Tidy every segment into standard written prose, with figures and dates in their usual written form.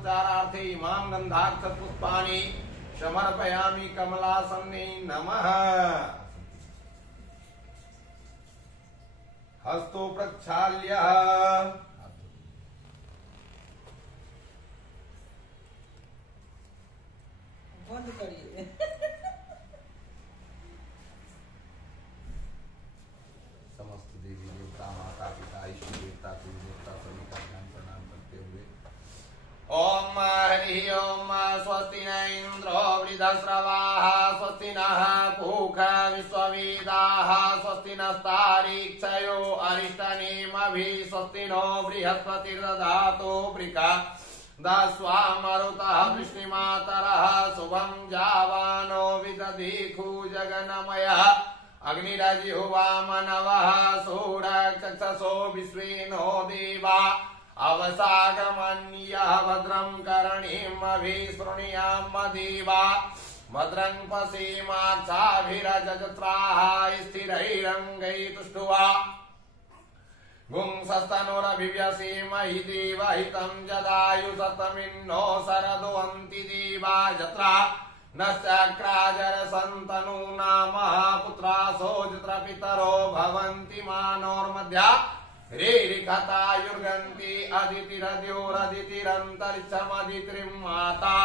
प्रचारार्थे इमां गन्धाक्ष पुष्पाणि समर्पयामि कमलासने नमः। हस्तो प्रक्षाल्य बंद करिए। समस्त देवी देवता माता पिता ईश्वर देवता कुल देवता सभी का ध्यान प्रणाम करते हुए ओम हरि ओम स्वस्ति न इंद्रो वृद्धश्रवाः स्वस्ति नः पूषा विश्ववेदाः स्वस्ति नस्तारीक्षयो अरिष्टनेमिः स्वस्ति नो बृहस्पतिर्दधातु वृका दस्वामरुतः वृष्णिमातरः शुभं जावानो विदधिखु जगन्मयः अग्निरजिह्वा मनवः सूरचक्षसो विश्वेनो देवा अवसागमन्यः भद्रं कर्णीमभिशृणुयाम देवा भद्रं पश्येमाक्षाभिरजत्राः स्थिरैरङ्गैस्तुष्ट्वा गुंसस्तनुरभिव्यसेमहि देवहितं जदायुषतमिन्नो शरदोऽन्ति देवा यत्रा नश्चक्राजरसन्तनूनामः पुत्रासो यत्र पितरो भवन्ति मानोर्मध्या ह्रीरिखतायुर्गन्ति अदितिरद्योरदितिरन्तरिक्षमदितिरिं माता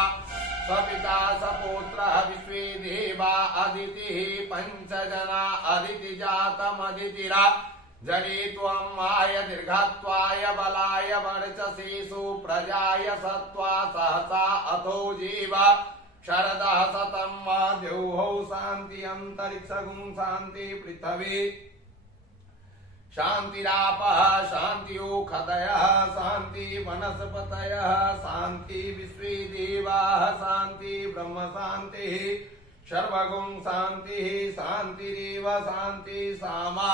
सपिता सपुत्रः विश्वे देवा अदितिः पञ्चजना अदितिजातमदितिरा जनि त्वं माय दीर्घत्वाय बलाय वर्चसेषु प्रजाय सत्त्वा सहसा अथो जीव शरदः शतं द्यौः शान्ति अन्तरिक्षगुं शान्ति पृथिवी शान्तिरापः शान्तियोखदयः शान्ति वनस्पतयः शान्ति विश्वे देवाः शान्ति ब्रह्म शान्तिः सर्वगुं शान्तिः शान्तिरेव शान्ति सामा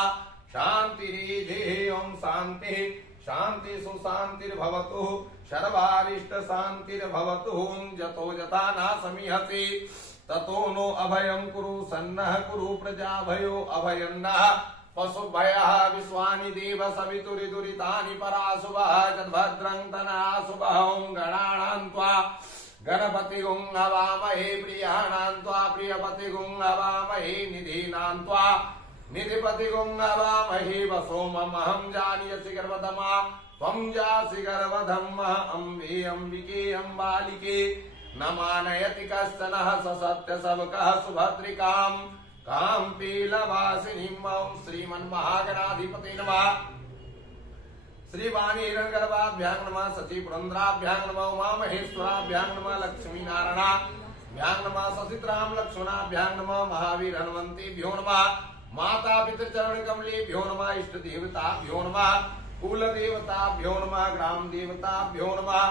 शान्तिरिधि ओम शान्ति शान्ति सुशान्तिर्भवतु सर्वारिष्ट शान्तिर्भवतु जतो जथा नाशमिहसि ततो नो अभयं कुरु सन्नः कुरु प्रजाभयो अभयन्नः पशुभयः विश्वानि देव सवितुरिदुरितानि पराशुभः तद्भद्रं तनाशुभः गणानां त्वा गणपतिगुं हवामहे प्रियाणां त्वा प्रियपतिगुं हवामहे निधीनां त्वा निधिपतिगुं हवामहे वसोममहं जानीयसि गर्भधमा त्वं जासि गर्भधम्मः अम्बे अम्बिके अम्बालिके न मानयति कश्चनः स सत्यसबकः सुभद्रिकाम् कां पीलवासिनीं श्रीमन्महागणाधिपते नमः। श्रीवाणी हिरण्यगर्भाभ्यां नमः शचीपुरन्द्राभ्यां नमः उमामहेश्वराभ्यां नमः लक्ष्मीनारायणाभ्यां नमः सचित्रां लक्ष्मणाभ्यां नमः महावीर हनुमन्तेभ्यो नमः माता पितृचरण कमलेभ्यो नमः इष्ट देवताभ्यो नमः कुल देवताभ्यो नमः ग्राम देवताभ्यो नमः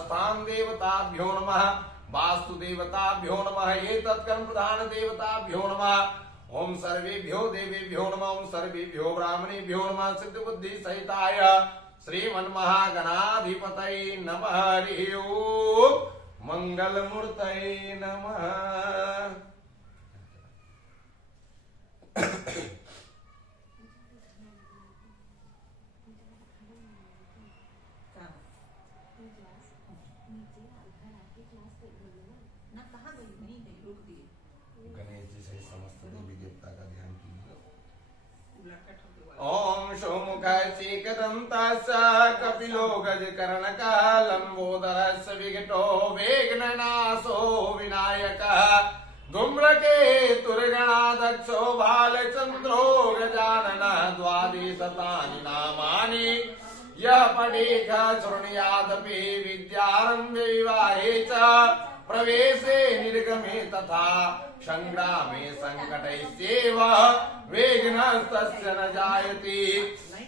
स्थान देवताभ्यो नमः वास्तु देवताभ्यो नमः एतत्कर्म प्रधान देवताभ्यो नमः ओम सर्वेभ्यो देवेभ्यो नमः ओम सर्वेभ्यो ब्राह्मणेभ्यो नमः सिद्ध बुद्धि सहिताय श्रीमन्महागणाधिपतये नमः। हरि ओम मंगलमूर्तये नमः। गणेश जी से समस्त देवी देवता का ध्यान कीजिए। ओम सोमुख चीकदंतास कपिलो गजकर्णकः लंबोदरस्य विकटो वेगननाशो विनायकः धूम्रकेतुर्गणाध्यक्षो भालचन्द्रो गजाननः द्वादशतानि नामानि यः पठेत् शृणुयादपि विद्यारम्भे विवाहे च प्रवेशे निर्गमे तथा संग्रामे संकटैश्चैव विघ्नस्तस्य न जायते।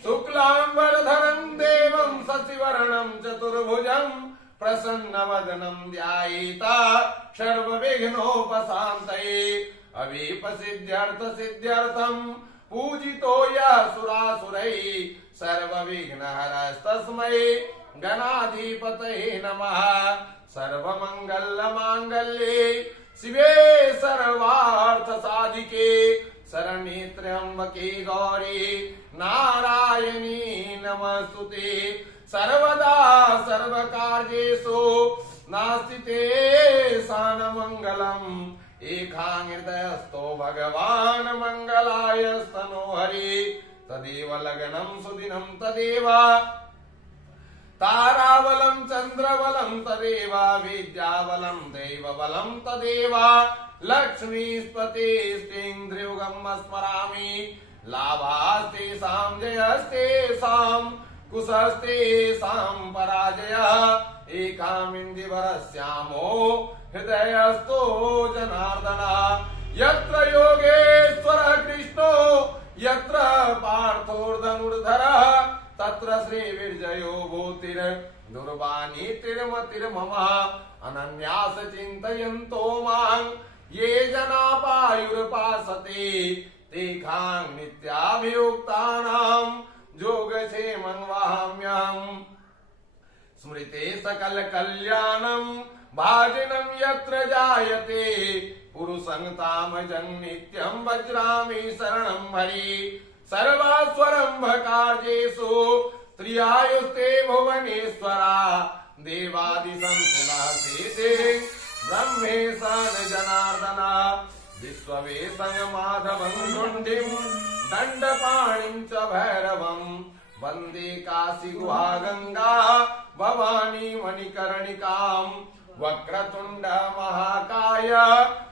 शुक्लाम्बरधरं देवं शशिवर्णं चतुर्भुजं प्रसन्नवदनं ध्यायेत् सर्वविघ्नोपशान्तये। अभीप्सिद्ध्यर्थसिद्ध्यर्थं पूजितो यः सुरासुरैः सर्वविघ्नहरस्तस्मै गणाधिपतये नमः। सर्वमंगलमांगल्ये शिवे सर्वार्थसाधिके शरण्ये त्र्यंबके गौरी नारायणी नमस्तुते। सर्वदा सर्वकार्येषु नास्ति तेषां मंगलम् एकाहृदयस्थो भगवान् मंगलाय स्तनो हरि तदेव लग्नं सुदिनं तदेव ताराबलं चन्द्रबलं तदेव विद्याबलं दैवबलं तदेव लक्ष्मीस्पतिस्तेन्द्रियुगम् स्मरामि लाभास्तेषां जयस्तेषां कुशस्तेषां पराजयः एकामिन्दिवरस्यामो हृदयस्थो जनार्दनः यत्र योगेश्वरः कृष्णो यत्र पार्थोर्धनुर्धरः तत्र श्रीविर्जयो भूतिर्दुर्वाणीतिर्मतिर्मम अनन्यास चिन्तयन्तो मां ये जना पायुर्पासते तेषां नित्याभियुक्तानां योगक्षेमं वहाम्यहम् स्मृते सकल कल्याणं भाजनं यत्र जायते पुरुषं तामजं नित्यं वज्रामि शरणं हरि सर्वास्वरम्भकार्येषु त्रियायुस्ते भुवनेश्वरा देवादिसन्तुना सेते ब्रह्मेशान जनार्दन विश्ववेशं माधवं शुण्डिं दण्डपाणिं च भैरवं वन्दे काशी गुहा गंगा भवानी मणिकर्णिकां वक्रतुण्ड महाकाय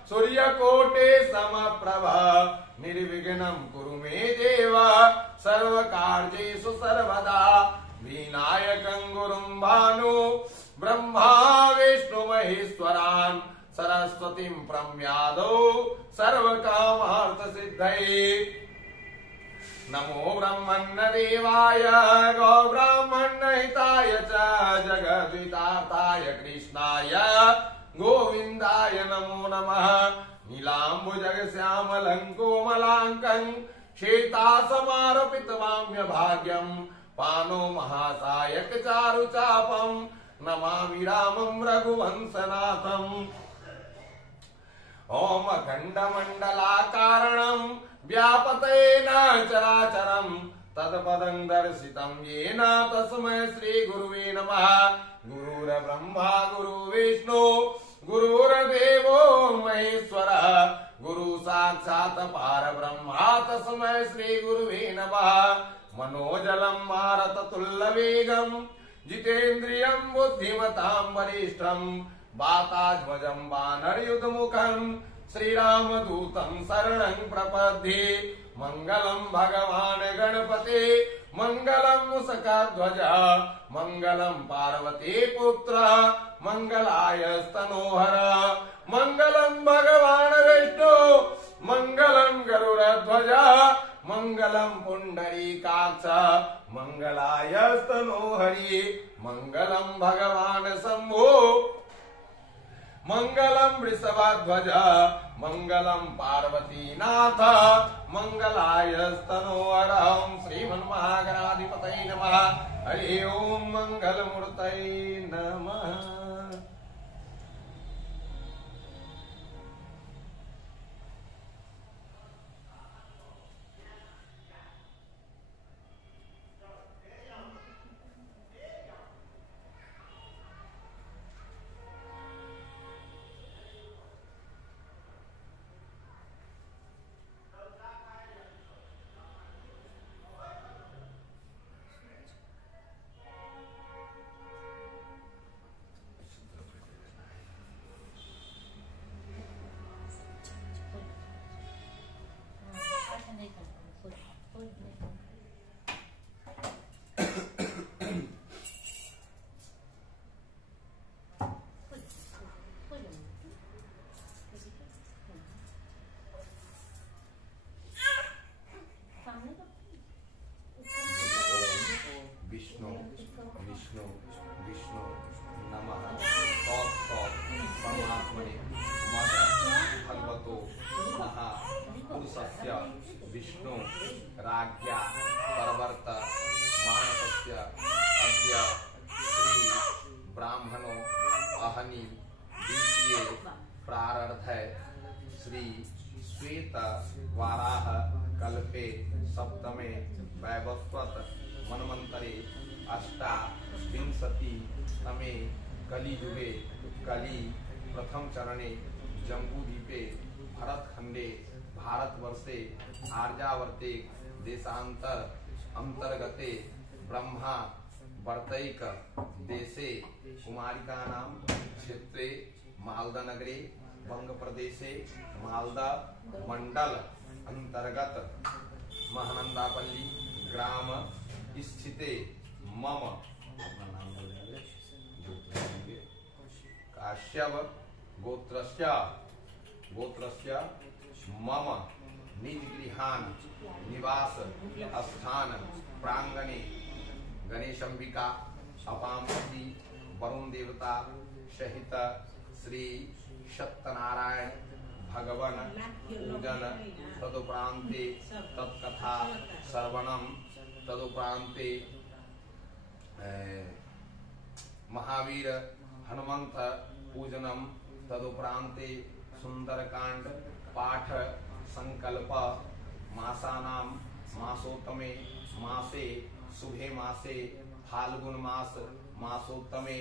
सूर्यकोटे समप्रभ निर्विघ्नं कुरु मे देव सर्वकार्येषु सर्वदा विनायकं गुरुं भानु ब्रह्मा विष्णु महेश्वरान् सरस्वतीं प्रम्यादौ सर्वकामार्थसिद्धये नमो ब्रह्मण्यदेवाय गौब्राह्मण्यहिताय च जगद्वितार्थाय कृष्णाय गोविन्दाय नमो नमः नीलाम्बुजगश्यामलं कोमलाङ्कं श्वेतासमारोपितवाम्यभाग्यं पानो महासायक चारुचापं नमामि रामं रघुवंशनाथम् ओम अखण्डमण्डलाकारणं व्यापतेन चराचरं तत्पदं दर्शितं येन तस्मै श्रीगुरुवे नमः गुरुर्ब्रह्मा गुरुर्विष्णु गुरुर्देवो महेश्वरः गुरु साक्षात् परब्रह्मा तस्मै श्रीगुरुवे नमः मनोजलं मारुततुल्यवेगं जितेन्द्रियं बुद्धिमतां वरिष्ठं वाताध्वजं वानरयुधमुखं श्रीरामदूतं शरणं प्रपद्ये मंगलं भगवान् गणपते मंगलं मूषकध्वज मंगलं पार्वती पुत्र मंगलाय स्तनोहर मंगलं भगवान् विष्णु मंगलं गरुडध्वज मंगलं पुंडरीकाक्ष मंगलाय स्तनोहरि मंगलं भगवान् शंभो मंगलं वृषभध्वज मंगलं पार्वतीनाथ मंगलाय स्तनोहर श्रीमन्महागणाधिपतये नमः हरि ओम मंगलमूर्तये नमः। विष्णु विष्णु विष्णु नमः परमात्मने भगवतो महापुरुषस्य विष्णु राज्ञा परवर्त मानसस्य अद्य श्री ब्राह्मणो अहनि द्वितीये प्रारब्धे श्री श्वेत वाराह कल्पे सप्तमे वैवस्वत मनमंतरे अष्टाविंशति तमे कलियुगे कली प्रथम चरणे जम्बूद्वीपे भरतखंडे भारतवर्षे आर्यावर्ते देशांतर अंतर्गते ब्रह्मा वर्तैक देशे कुमारिकानां क्षेत्रे मालदा नगरे बंग प्रदेशे मालदा मंडल अंतर्गत महानंदापल्ली ग्राम स्थिते मम काश्यप गोत्रस्य मम निज गृहान निवास स्थान प्रांगणे गणेशंबिका अपामपति वरुण देवता सहित श्री सत्यनारायण भगवन पूजन तदुपरांते तत्कथा श्रवणम तदुपरांते महावीर हनुमंत पूजनम तदुपरांते सुंदरकांड पाठ संकल्प मासानाम मासोत्तमे मासे शुभे मासे फाल्गुन मास मासोत्तमे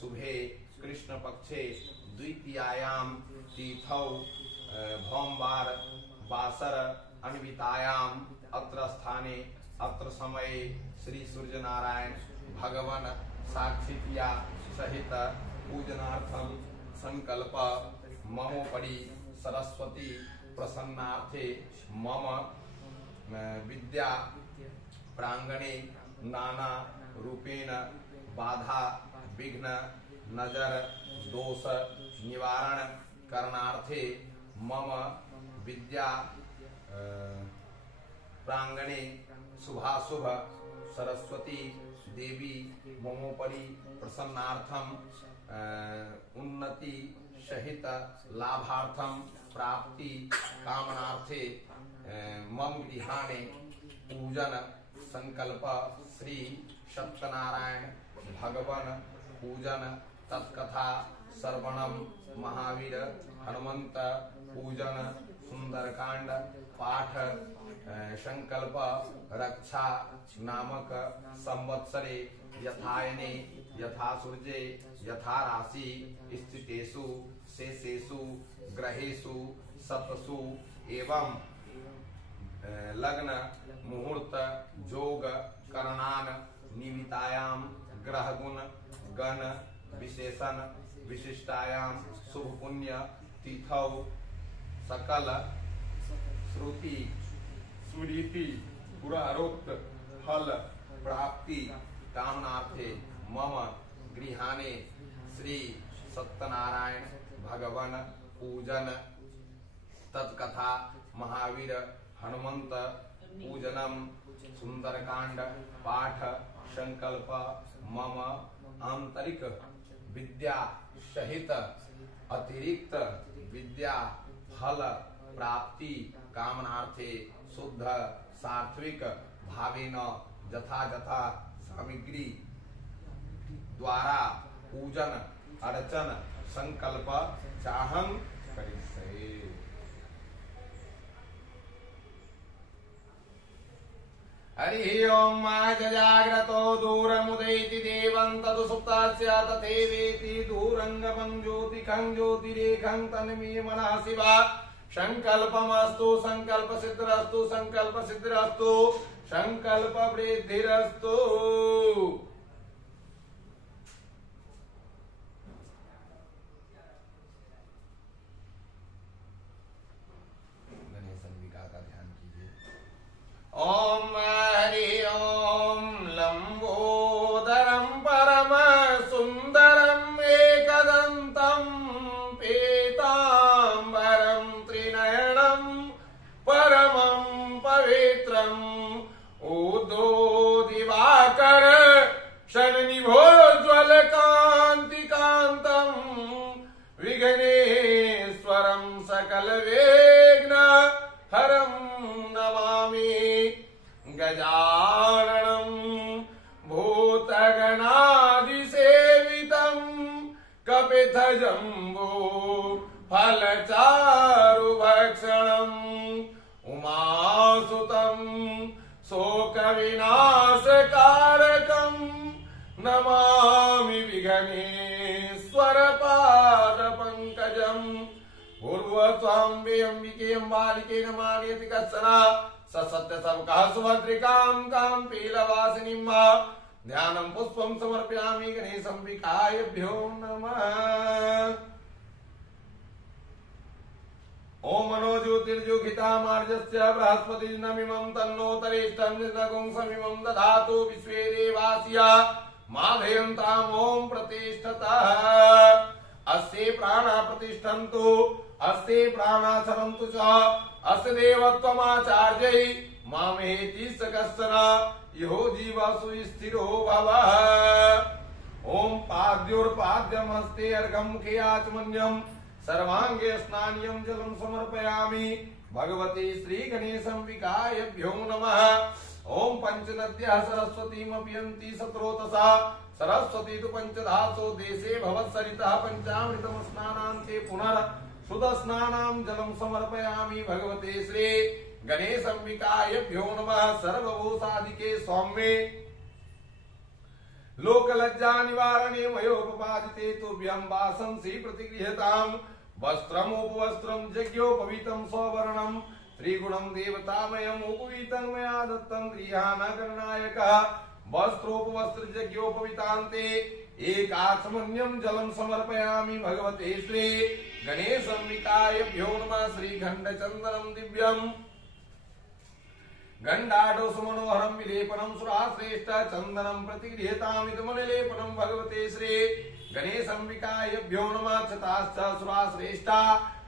शुभे कृष्ण पक्षे द्वितीयायाम तीथौ भौमवार वासर अन्वितायाम अत्र स्थाने अत्र समये श्री सूर्य नारायण भगवन साक्षित्या सहित पूजनार्थम संकल्प ममोपरि सरस्वती प्रसन्नार्थे मम विद्या प्रांगणे नाना रूपेण बाधा विघ्न नजर दोष निवारण करणार्थे मम विद्या प्रांगणे शुभाशुभ सरस्वती देवी ममोपरि प्रसन्नार्थम उन्नति सहित लाभार्थम प्राप्ति कामनार्थे मम गृहाणे पूजन संकल्प श्री सत्यनारायण भगवन पूजन तत्कथा श्रवणम महावीर हनुमंत पूजन सुंदरकांड पाठ संकल्प रक्षा नामक संवत्सरे यथायने यथा सूर्ये यथा राशि स्थितेषु शेषेषु ग्रहेषु सतसु एवं लग्न मुहूर्त जोग करणान निमितायाम ग्रह गुण गण विशेषण विशिष्टायाम शुभ पुण्य तिथौ सकल श्रुति स्मृति पुरारोक्त फल प्राप्ति कामनार्थे मम गृहाणे श्री सत्यनारायण भगवन पूजन तत्कथा महावीर हनुमंत पूजनम सुंदरकांड पाठ संकल्प मम आंतरिक विद्या सहित अतिरिक्त विद्या फल प्राप्ति कामनार्थे शुद्ध सात्विक भावेन जथा जथा सामग्री द्वारा पूजन अर्चन संकल्प चाहम करिष्ये। हरि ओम जाग्रतो दूरमुदैति देवं तदु सुप्तास्य तथैवेति दूरंगमं ज्योतिखं ज्योतिरेखं तन्मे मनः शिवा संकल्पमस्तु संकल्प सिद्धिरस्तु संकल्प सिद्धिरस्तु संकल्प वृद्धिरस्तु। ओम हरि ओम लंबोदरम परम सुंदरम एकदंतम पीतांबरम त्रिनयनम परमं पवित्रम उदो दिवाकर शनिभोज्वल कांति कांतम विघ्नेश्वरम सकल विघ्न हरम नमामि गजाननं भूतगणादिसेवितं कपितजम्बो फलचारुभक्षणम् उमासुतं शोकविनाशकारकम् नमामि विघ्नेश्वर पाद पंकजम् पूर्वस्वाम्बे अंबिके अम्बालिके नमान्यति कश्चन सत्य सबका सुभद्रिकां कां पीलवासिनीं ध्यानं पुष्पं समर्पयामि गणेशंबिकाभ्यो नमः। ओम मनोज्योतिर्जुगितामार्जस्य बृहस्पतिर्नमिमं तन्नोतरेष्टं निदगुंसमिमं दधातु विश्वे देवास्य माधयन्ताम् ओम प्रतिष्ठतः अस्ये प्राणा प्रतिष्ठन्तु अस्ये प्राणा चरन्तु च अस्य देवत्वमाचार्यै मामेति स कश्चन यो जीवासु स्थिरो भवः। ओम पाद्योर्पाद्यमस्ते अर्घं मुखे आचमन्यं सर्वांगे स्नान्यं जलं समर्पयामि भगवते श्री गणेशंबिकाभ्यो नमः। ओम पंचनद्यः सरस्वतीमपियन्ति सत्रोतसा सरस्वती तु पंचधासो देशे भवत्सरितः पंचामृतं स्नानान्ते पुनः सुदस्नानां जलं समर्पयामि भगवते श्री गणेशंबिकाभ्यो नमः। सर्वभूसादिके सौम्ये लोकलज्जा निवारणे मयोपपादिते तुभ्यं वासंसि प्रतिगृह्यताम् वस्त्रमुपवस्त्रं यज्ञोपवीतं सौवर्णं त्रिगुणं देवतामयम् उपवीतं मया दत्तं गृहाणगणनायकः वस्त्रोपवस्त्र यज्ञोपवीतान्ते एकाचमन्यं जलं समर्पयामि भगवते श्री गणेशंबिकाभ्यो नमः। श्रीखण्डचन्दनं दिव्यम् गंडाडो सुमनोहरं विलेपनं सुराश्रेष्ठ चंदनं प्रतिगृह्यतामिदमनिलेपनं भगवते श्री गणेशंबिकाभ्यो नमः। चताश्च सुराश्रेष्ठा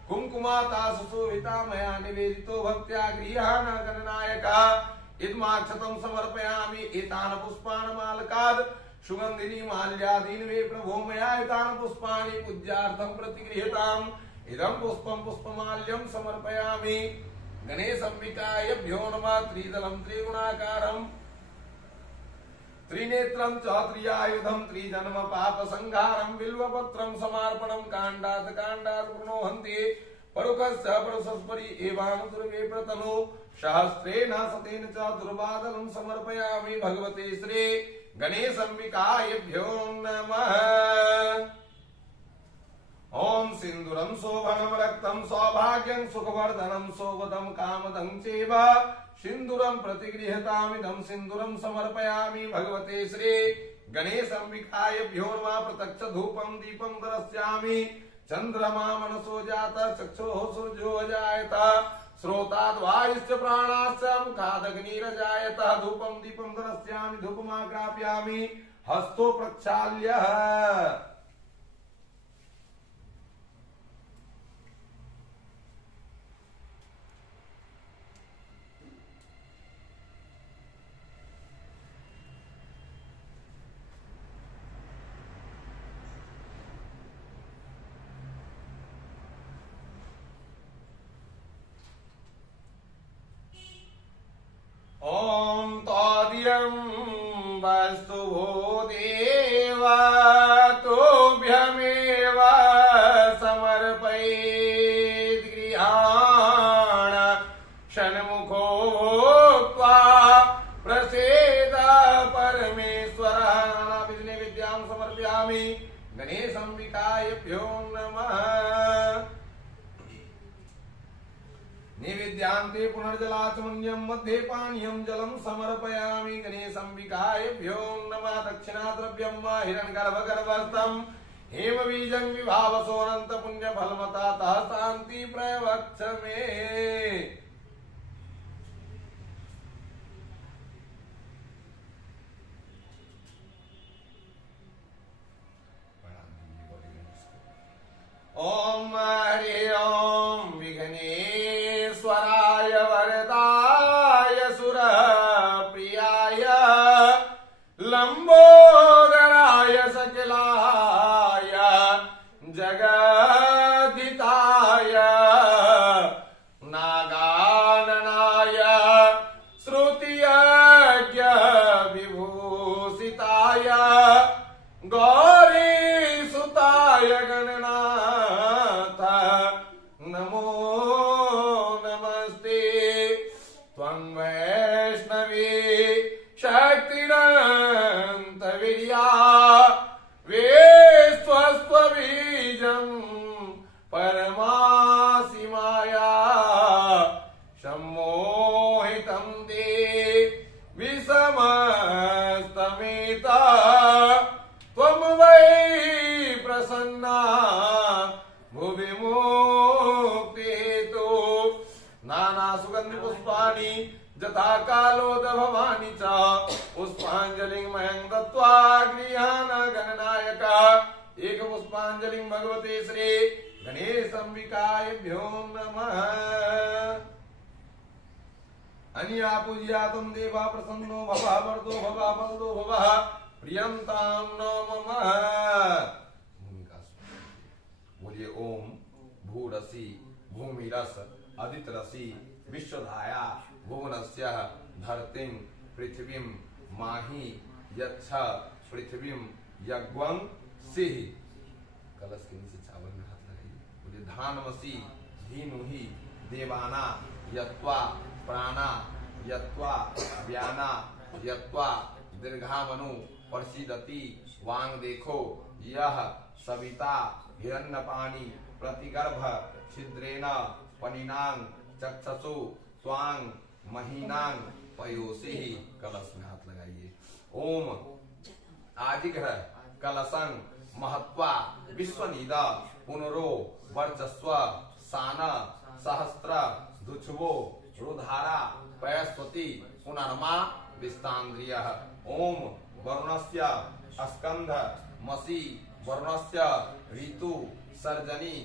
कुंकुमाता सुशोभिता मया निवेदितो भक्त्या गृहाणगणनायकः इदमाक्षतं समर्पयामि एतान् पुष्पान् मालकाद् सुगन्धिनी माल्यादीन् वे प्रभो मया एतान् पुष्पाणि पूज्यार्थं प्रतिगृह्यताम् इदं पुष्पं पुष्पमाल्यं समर्पयामि गणेशंबिकाभ्यो नमः। त्रिदलं त्रिगुणाकारं त्रिनेत्रं च त्रियायुधं त्रिजन्म पाप संहारं बिल्वपत्रं समार्पणं काण्डात् काण्डात् प्रणोहन्ति परुकस्य परुषस्परि एवानुदुर्वे प्रतनु सहस्रेण शतेन च दुर्वादनं समर्पयामि भगवते श्री गणेशंबिकाभ्यो नमः। ओम सिंदूरं शोभनं रक्तं सौभाग्यं सुखवर्धनं सौवदं कामदं चैव सिंदूरं प्रतिगृह्यतामिदं सिंदूरं समर्पयामि भगवते श्री गणेशंबिकाभ्यो नमः। प्रत्यक्ष धूपं दीपं दर्शयामि चंद्रमा मनसो जातः चक्षुः सूर्यो अजायत श्रोताद् वायुश्च प्राणाश्च मुखादग्निरजायतः धूपं दीपं दर्शयामि धूपमाग्रापयामि हस्तो प्रक्षाल्य ओम तोदियं वस्तु भो देव तोभ्यमेव समर्पयेत् गृहाण षण्मुखो भूत्वा प्रसीद परमेश्वरः। नानाविध विद्यां समर्पयामि गणेशंबिकाभ्यो नमः। निवेद्यान्ते पुनर्जलाचमन्यं मध्ये पानीयं जलं समर्पयामि गणेशंबिकाभ्यो नमः। दक्षिणाद्रव्यं वा हिरण्यगर्भगर्भस्थं हेमबीजं विभावसोऽनन्त पुण्यफलमतातः शान्ति प्रवक्ष मे। ओम हरि ओम विघ्नेश्वराय वरदाय सुर प्रियाय लंबोदराय सकलाय जगदिताय नागा प्रसन्ना भुवि मुक्तिहेतु नाना सुगंधि पुष्पाणि यथा कालोदभवानि च पुष्पाञ्जलिं मयं दत्त्वा गृहाण गणनायक एक पुष्पाञ्जलिं भगवते श्री गणेशाम्बिकाभ्यो नमः। अन्या पूज्यातुं देवा प्रसन्नो भवः वरदो भवः वरदो भवः प्रियंतां नो मम। बोलिए ओम भूरसी भूमिरस अदितरसी विश्वधाया भुवनस्य धरतीं पृथ्वीं माहि यच्छ पृथ्वीं यज्ञं सिहि। कलश के नीचे चावल में हाथ लगाइए। बोलिए धानमसी धीनुहि देवाना यत्वा प्राणा यत्वा व्याना यत्वा दीर्घामनु प्रसीदति वांग देखो यह सविता हिरण्यपाणी प्रतिगर्भ छिद्रेण पनिनांग चक्षसु स्वांग महीनांग पयोसिहि। कलश में हाथ लगाइए। ओम आदिग्रह कलशं महत्वा विश्वनिदा पुनरो वर्चस्व सान सहस्त्र दुच्छवो रुधारा पयस्वती पुनर्मा विस्तान्द्रियः। ओम वरुणस्य स्कंध मसी वरुणस्य ऋतु सर्जनी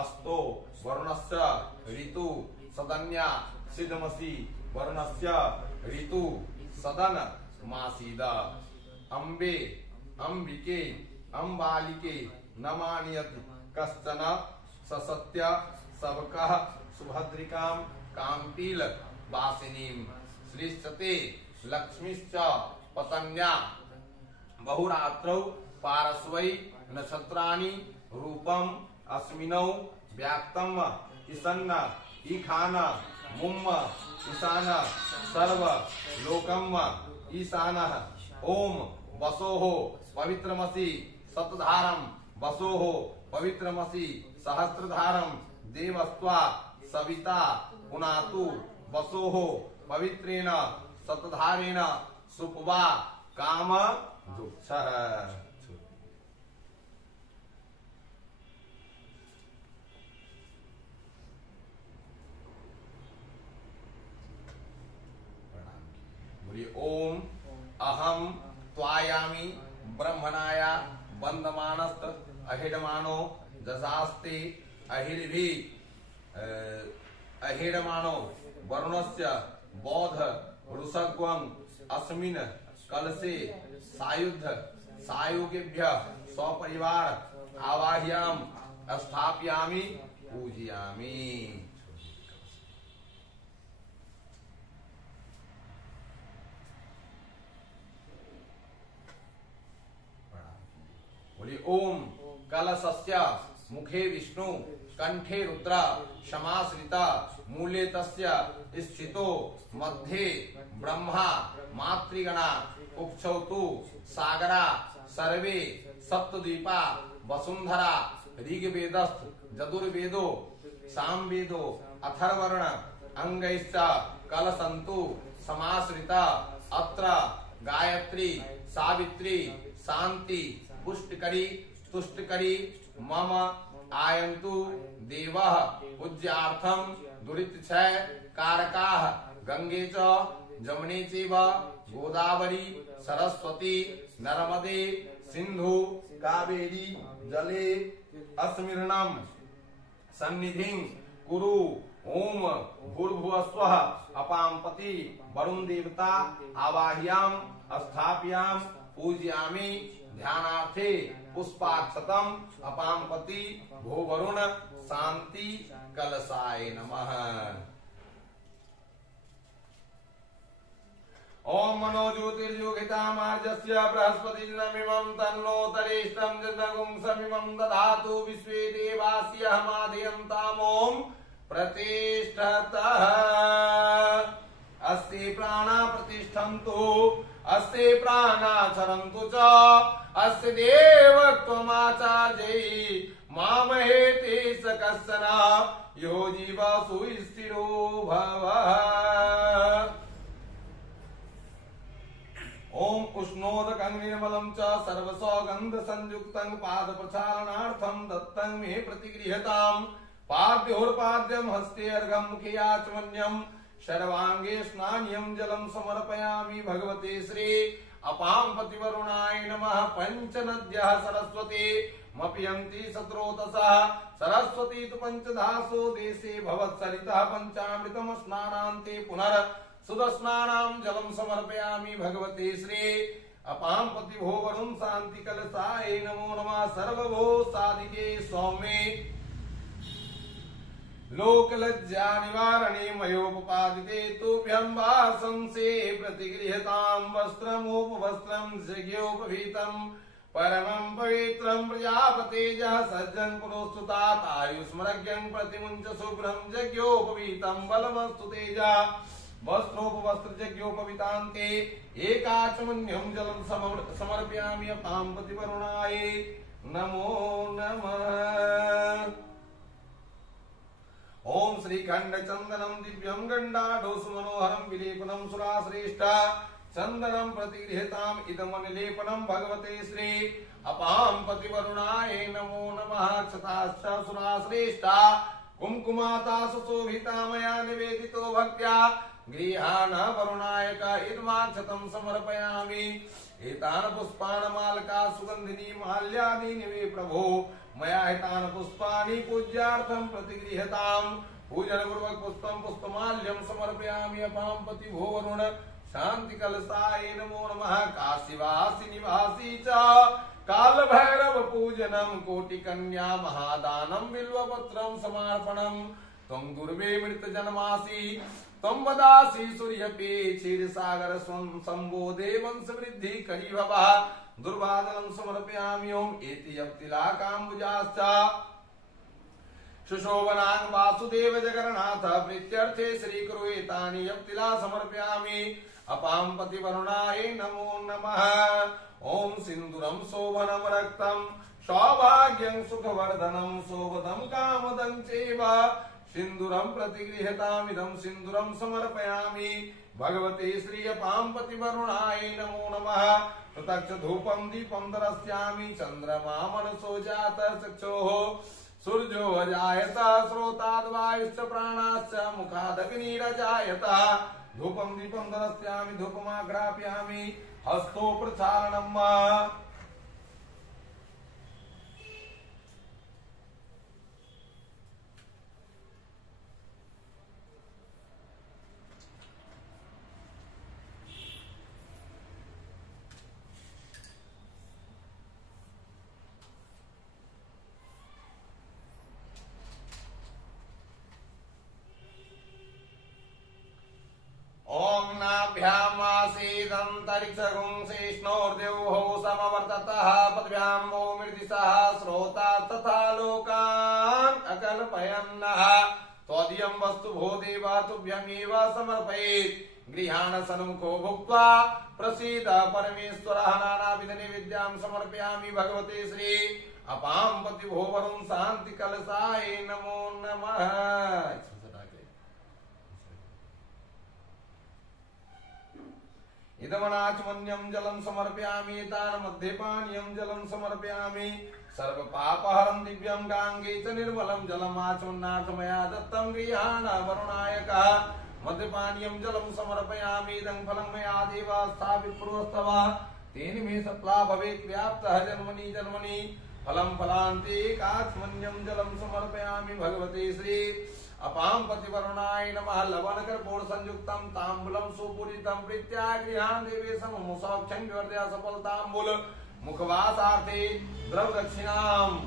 अस्तो वरुणस्य ऋतु सदन्या सिद्धमसी वरुणस्य ऋतु सदन मासीद। अम्बे अंबिके अम्बालिके नमानियति कश्चन ससत्य सबकः सुभद्रिकां कांपील वासिनीं श्रीश्चते लक्ष्मीश्च पतन्या बहुरात्रौ पारस्वै नक्षत्राणि रूपम अस्मिनौ व्याक्तम ईसन्न ईखान मुम्म ईशान सर्व लोकम ईशानः। ओम वसोः पवित्रमसि शतधारं वसोः पवित्रमसि सहस्रधारं देवस्त्वा सविता पुनातु वसोः पवित्रेण शतधारेण सुपवा काम दुक्षः। बोलिए ओम अहम त्वायामि ब्रह्मणाया वंदमानस्त्र अहिडमानो जजास्ते अहिर्भि अहिडमानो वरुणस्य बोध ऋषग्वं अस्मिन् कलशे सायुध सायुगेभ्यः स्वपरिवार आवाह्याम स्थापयामि पूजयामि। बोलिए ओम कलशस्य मुखे विष्णु कंठे रुद्र समाश्रिता मूले तस्य स्थितो मध्ये ब्रह्मा मातृगणा कुक्षौ तु सागरा सर्वे सप्तद्वीपा वसुंधरा ऋग्वेदस्थ यजुर्वेदो सामवेदो अथर्वर्ण अंगैश्च कलशन्तु समाश्रिता अत्र गायत्री सावित्री शांति पुष्टकरी तुष्टकरी मम आयन्तु देवः पूज्यार्थं दुरितक्षय कारकाः गंगे च जमुने चैव गोदावरी सरस्वती नर्मदे सिंधु कावेरी जले अस्मिर्णं सन्निधिं कुरु। ओम भूर्भुवस्वः अपांपति वरुण देवता आवाह्याम स्थापयाम पूजयामि ध्यानार्थे पुष्पाक्षतम अपांपति भो वरुण शांति कलशाय नमः। ओम मनो ज्योतिर्योगितामार्जस्य बृहस्पतिर्नमिमं तन्नो तरेष्टं जगुं समिमं दधातु विश्वे देवास्य मादयन्ताम् ओम प्रतिष्ठतः। अस्ते प्राणा प्रतिष्ठन्तु अस्ते प्राणा चरन्तु च अस्य देवत्वमाचार्यै मामहेते स कश्चन यो जीव सुस्थिरो भवः। ओम उष्णोदकं निर्मलं च सर्वसौ गंध संयुक्तं पाद प्रक्षालनार्थं दत्तं मे प्रतिगृह्यताम् पाद्योर्पाद्यं हस्ते अर्घं मुखे आचमन्यं सर्वांगे स्नान्यं जलं समर्पयामि भगवते श्री अपां पतिवरुणाय नमः। पंचनद्यः सरस्वती मपियन्ति सत्रोतसः सरस्वती तु पंचधासो देशे भवत्सरितः पंचामृतं स्नानान्ते पुनर् सुदस्नानां जलं समर्पयामि भगवते श्री अपां पतिभो वरुण शांति कलशाय नमो नमः। सर्वभो साधिके सौम्ये लोक लज्जा निवारणे मयोपपादिते तुभ्यं वासंसे प्रतिगृह्यतां वस्त्रमोपवस्त्रं जज्ञोपवीतं परमं पवित्रं प्रजापतेजः सज्जन पुरोस्तुतात् आयुष्मरज्ञं प्रतिमुञ्च शुभ्रं जज्ञोपवीतं बलमस्तु तेजा वस्त्रोपवस्त्र जज्ञोपवीतान्ते एकाचमन्यं जलं समर्पयामि अपां पतिवरुणाय नमो नमः। ओम श्रीखंड चंदनम दिव्यं गंडाढ्योस मनोहरं विलेपनं सुराश्रेष्ठ चंदनं प्रतिगृह्यताम् इदमनिलेपनं भगवते श्री अपां पतिवरुणाय नमो नमः। क्षताश्च सुराश्रेष्ठा कुंकुमाता सुशोभिता मया निवेदितो भक्त्या गृहाण वरुणायक इदमाक्षतं समर्पयामि। एतान् पुष्पान् मालका सुगंधिनी माल्यादीनि वे प्रभो मया हितान् पुष्पाणि पूज्यार्थं प्रतिगृह्यताम्। पूजन पूर्वक पुष्पं पुष्पमाल्यं समर्पयामि अपां पतिभो वरुण शांति कलशाय नमो नमः। काशीवासी निवासी च काल भैरव पूजनं कोटिकन्या महादानं बिल्वपत्रं समर्पणम्। त्वं गुरुवे मृत जन्मासि त्वं वदासि सूर्यपे क्षीरसागर संबोधे वंश वृद्धि करी भवः। दुर्वादनं समर्पयामि ओम एति यप्तिलाकाम्बुजाश्च सुशोभनां वासुदेव जगन्नाथ प्रीत्यर्थे श्रीकुरु एतानि यप्तिला समर्पयामि अपां पतिवरुणाय नमो नमः। ओम सिन्दूरं शोभनं रक्तं सौभाग्यं सुखवर्धनं शोभदं कामदं चैव सिन्दूरं प्रतिगृह्यतामिदं सिन्दूरं समर्पयामि भगवते श्री अपां पतिवरुणाय नमो नमः। प्रत्यक्ष धूपं दीपं दर्शयामि चन्द्रमा मनसो जातः चक्षुः सूर्यो अजायत श्रोताद् वायुश्च प्राणाश्च मुखादग्निरजायत। धूपं दीपं दर्शयामि धूपमाघ्रापयामि हस्तो प्रक्षालनम्। ओम नाभ्यामासीदन्तरिक्षगुं शेष्णोर्देवो समवर्ततः पद्भ्यां वो मृदिशः श्रोता तथा लोकान् अकल्पयन्नः। त्वदीयं वस्तु भो देव तुभ्यमेव समर्पयेत्। गृहाण सन्मुखो भुक्त्वा प्रसीद परमेश्वरः। नानाविध नैवेद्यां समर्पयामि भगवते श्री अपां पतिभो वरुण शांति कलशाय नमो नमः। इदमनाचमन्यं जलं समर्पयामि तान् मध्ये पानीयं जलं समर्पयामि। सर्वपापहरं दिव्यं गाङ्गे च निर्मलं जलमाचमन्नाथ मया दत्तं गृहाण वरुणायकः। मध्यपानीयं जलं समर्पयामि इदं फलं मया देव स्थापित पूर्वस्तव तेन मे सत्ला भवेत् व्याप्तः जन्मनि जन्मनि फलं फलान्ते काचमन्यं जलं समर्पयामि भगवते श्री अपां पतिवरुणाय नमः। लवण कर्पूर संयुक्तं ताम्बूलं सुपूरितं प्रीत्या गृहाण देवेशं सौख्यं विवर्धय सफलताम्बूल मुखवासार्थे द्रवदक्षिणाम्।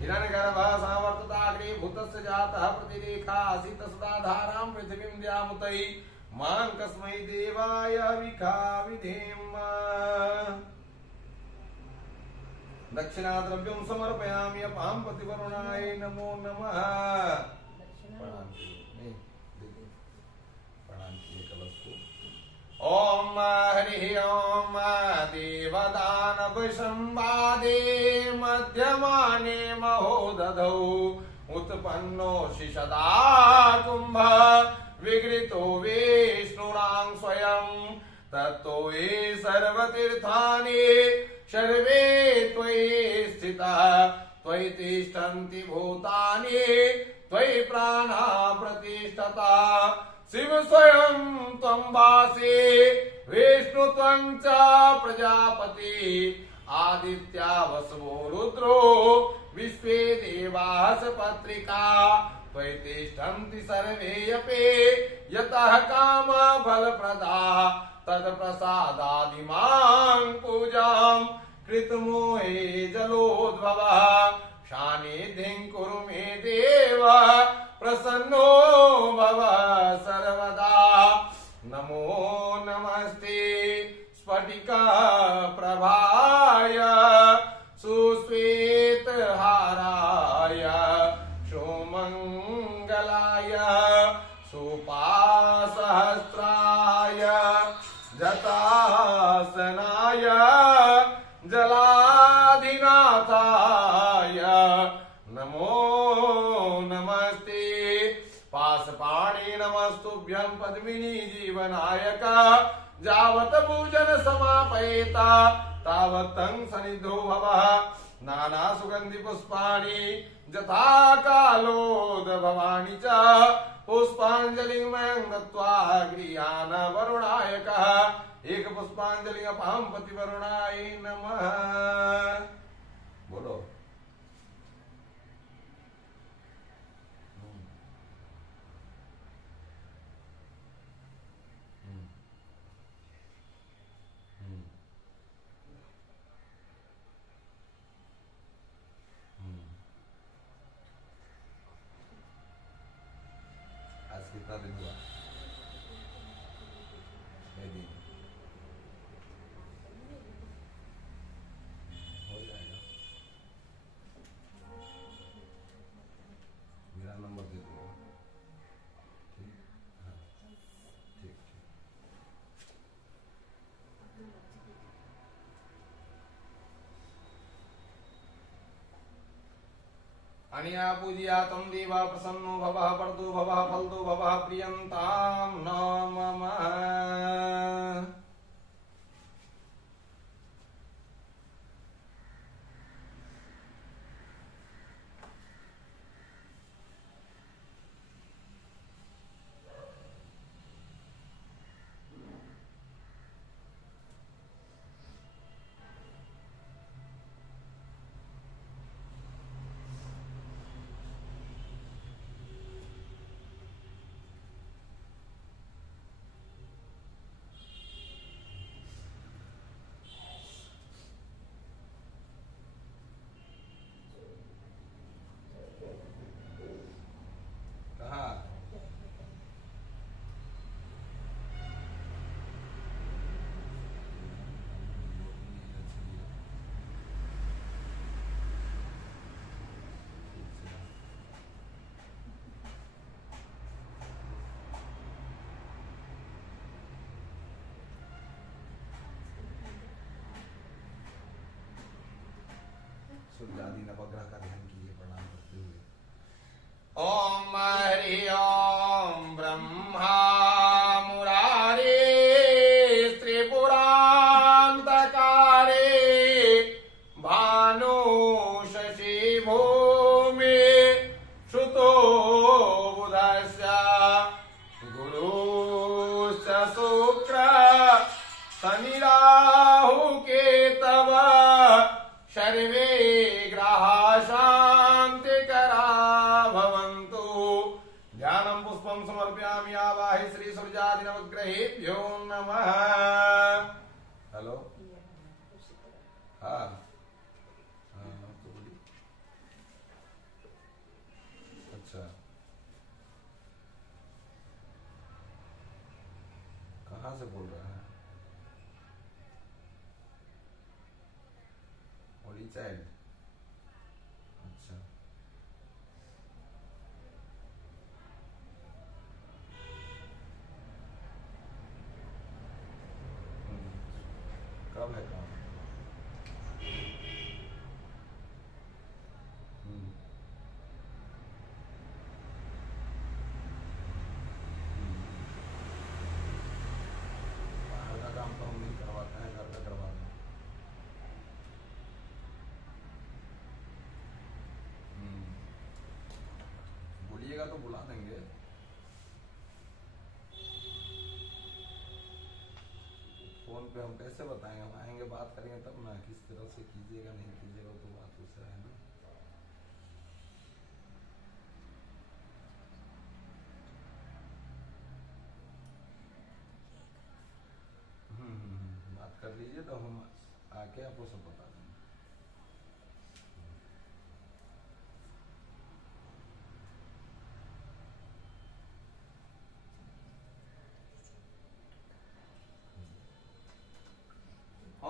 हिरण्यगर्भः सावर्तताग्रे भूतस्य जातः प्रतिरेखा आसीत् सदाधारां पृथिवीं द्यामुतै मां कस्मै देवाय विखाविधेम। दक्षिणाद्रव्यं समर्पयामि अपां पतिवरुणाय नमो नमः। ओम हरि ओम देवदानव संवादे मध्यमाने महोदधौ उत्पन्नो शिशदा कुंभ विगृतो विष्णुनां स्वयं तत्तो ये सर्वतीर्थानि सर्वे त्वयि स्थिताः त्वयि तिष्ठन्ति भूतानि त्वयि प्राणा प्रतिष्ठता शिव स्वयं त्वं वासि विष्णु त्वं च प्रजापति आदित्या वसवो रुद्रो विश्वे देवास पत्रिका त्वयि तिष्ठन्ति सर्वे अपि यतः काम फलप्रदा तत्प्रसादादिमां पूजां कृतमोहे जलोद्भवः सान्निधिं कुरु मे देव प्रसन्नो भव सर्वदा नमो नमस्ते स्फटिका प्रभाय सुश्वेतहाराय सुमङ्गलाय सुपासहस्राय जटासनाय जलाधिनाथाय नमो नमस्ते पाशपाणि नमस्तुभ्यं पद्मिनी जीवनायक जावत पूजन समापयेता तावतं सनिधो भवः नाना सुगंधि पुष्पाणि यथा कालोद भवानी च पुष्पांजलिं मयं दत्त्वा गृहाण वरुणायकः एक पुष्पांजलि अपां पति वरुणाय नमः। बोलो आज कितना दिन हुआ? 6 दिन हो जाएगा। मेरा नंबर दे दो। ठीक, हाँ, ठीक। अनिया पूजिया तम देवा प्रसन्नो भवः परतो भवः फलतो भवः प्रियंतां नमः। सूर्यादि नवग्रह का ध्यान कीजिए प्रणाम करते हुए। ओम हरि ओम ब्रह्मा मुरारे त्रिपुरांतकारे भानु शशि भूमि श्रुतो बुधस्य गुरुश्च शुक्र शनि राहु केतव सर्वे ग्रहा शांतिकरा भवन्तु। ध्यानं पुष्पं समर्पयामि आवाहि श्री सूर्यादि नवग्रहेभ्यो नमः। हेलो हाँ तो बोलिए। अच्छा कहाँ से बोल रहा है? Only child. अच्छा कब है काम? बाहर का काम तो हम नहीं करवाते हैं, घर का करवाते हैं। कीजिएगा तो बुला देंगे। फोन पे हम कैसे बताएंगे, हम आएंगे बात करेंगे तब ना, किस तरह से कीजिएगा नहीं कीजिएगा तो बात दूसरा है ना। बात कर लीजिए तो हम आके आपको सब बता देंगे।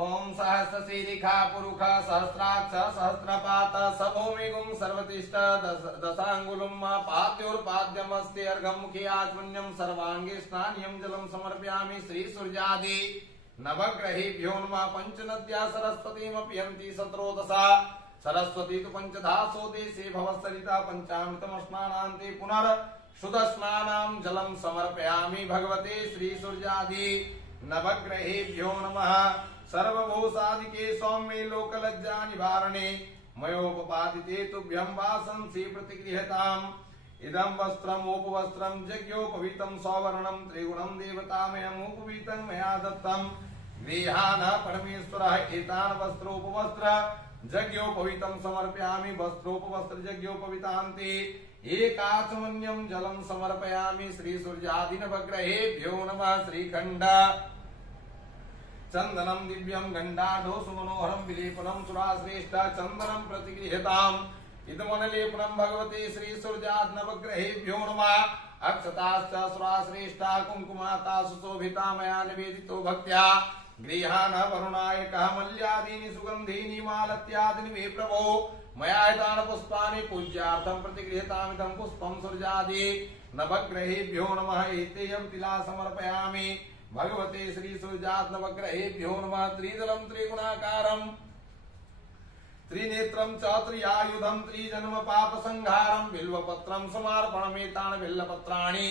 ओम सहस्रशीरिखा पुरुष सहस्राक्ष सहस्रपात सभूमिगुं सर्वतिष्ठ दशांगुलम पाद्योर्पाद्यमस्ति अर्घं मुखे आचमन्यं सर्वांगे स्नानियं जलं समर्पयामि श्री सूर्यादि नवग्रहेभ्यो नमः। पंचनद्या सरस्वतीमपि सत्रोदशा सरस्वती तु पंचधासो देशे भवसरिता पंचामृतम् स्नानान्ते पुनर्शुद्ध स्नानं जलं समर्पयामि भगवते श्री सूर्यादि नवग्रहेभ्यो नमः। सर्वभूषादिके सौम्ये लोकलज्जा निवारणे मयोपपादिते तुभ्यं वासंसि प्रतिगृह्यताम्। इदं वस्त्रम् उपवस्त्रं यज्ञोपवीतं सौवर्णं त्रिगुणं देवतामयम् उपवीतं मया दत्तं। गृहाण परमेश्वरः एतान् वस्त्रोपवस्त्र यज्ञोपवीतं समर्पयामि। वस्त्रोपवस्त्र यज्ञोपवीतान्ते एकाचमन्यं जलं समर्पयामि। श्री सूर्यादि नवग्रहेभ्यो नमः। श्रीखण्ड चंदनम दिव्यम गंडाढो सुमनोहरम विलेपनम सुराश्रेष्ठ चंदनम प्रतिगृह्यताम्। इदमनलेपनम भगवते श्री सूर्यात् नवग्रहेभ्यो नमः। अक्षताश्च सुराश्रेष्ठा कुंकुमाता सुशोभिता मया निवेदितो भक्त्या। गृहाण वरुणायकः मल्यादीनि सुगन्धीनि मालत्यादीनि मे प्रभो मया एतानि पुष्पाणि पूज्यार्थं प्रतिगृह्यतामिदं पुष्पं सूर्यादि नवग्रहेभ्यो नमः। एतेयं तिला समर्पयामि भगवते श्री सूर्यात् नवग्रहेभ्यो नमः। त्रिदलं त्रिगुणाकारं त्रिनेत्रं च त्रियायुधं त्रिजन्म पाप संहारं बिल्वपत्रं समर्पणमेतानि बिल्वपत्राणि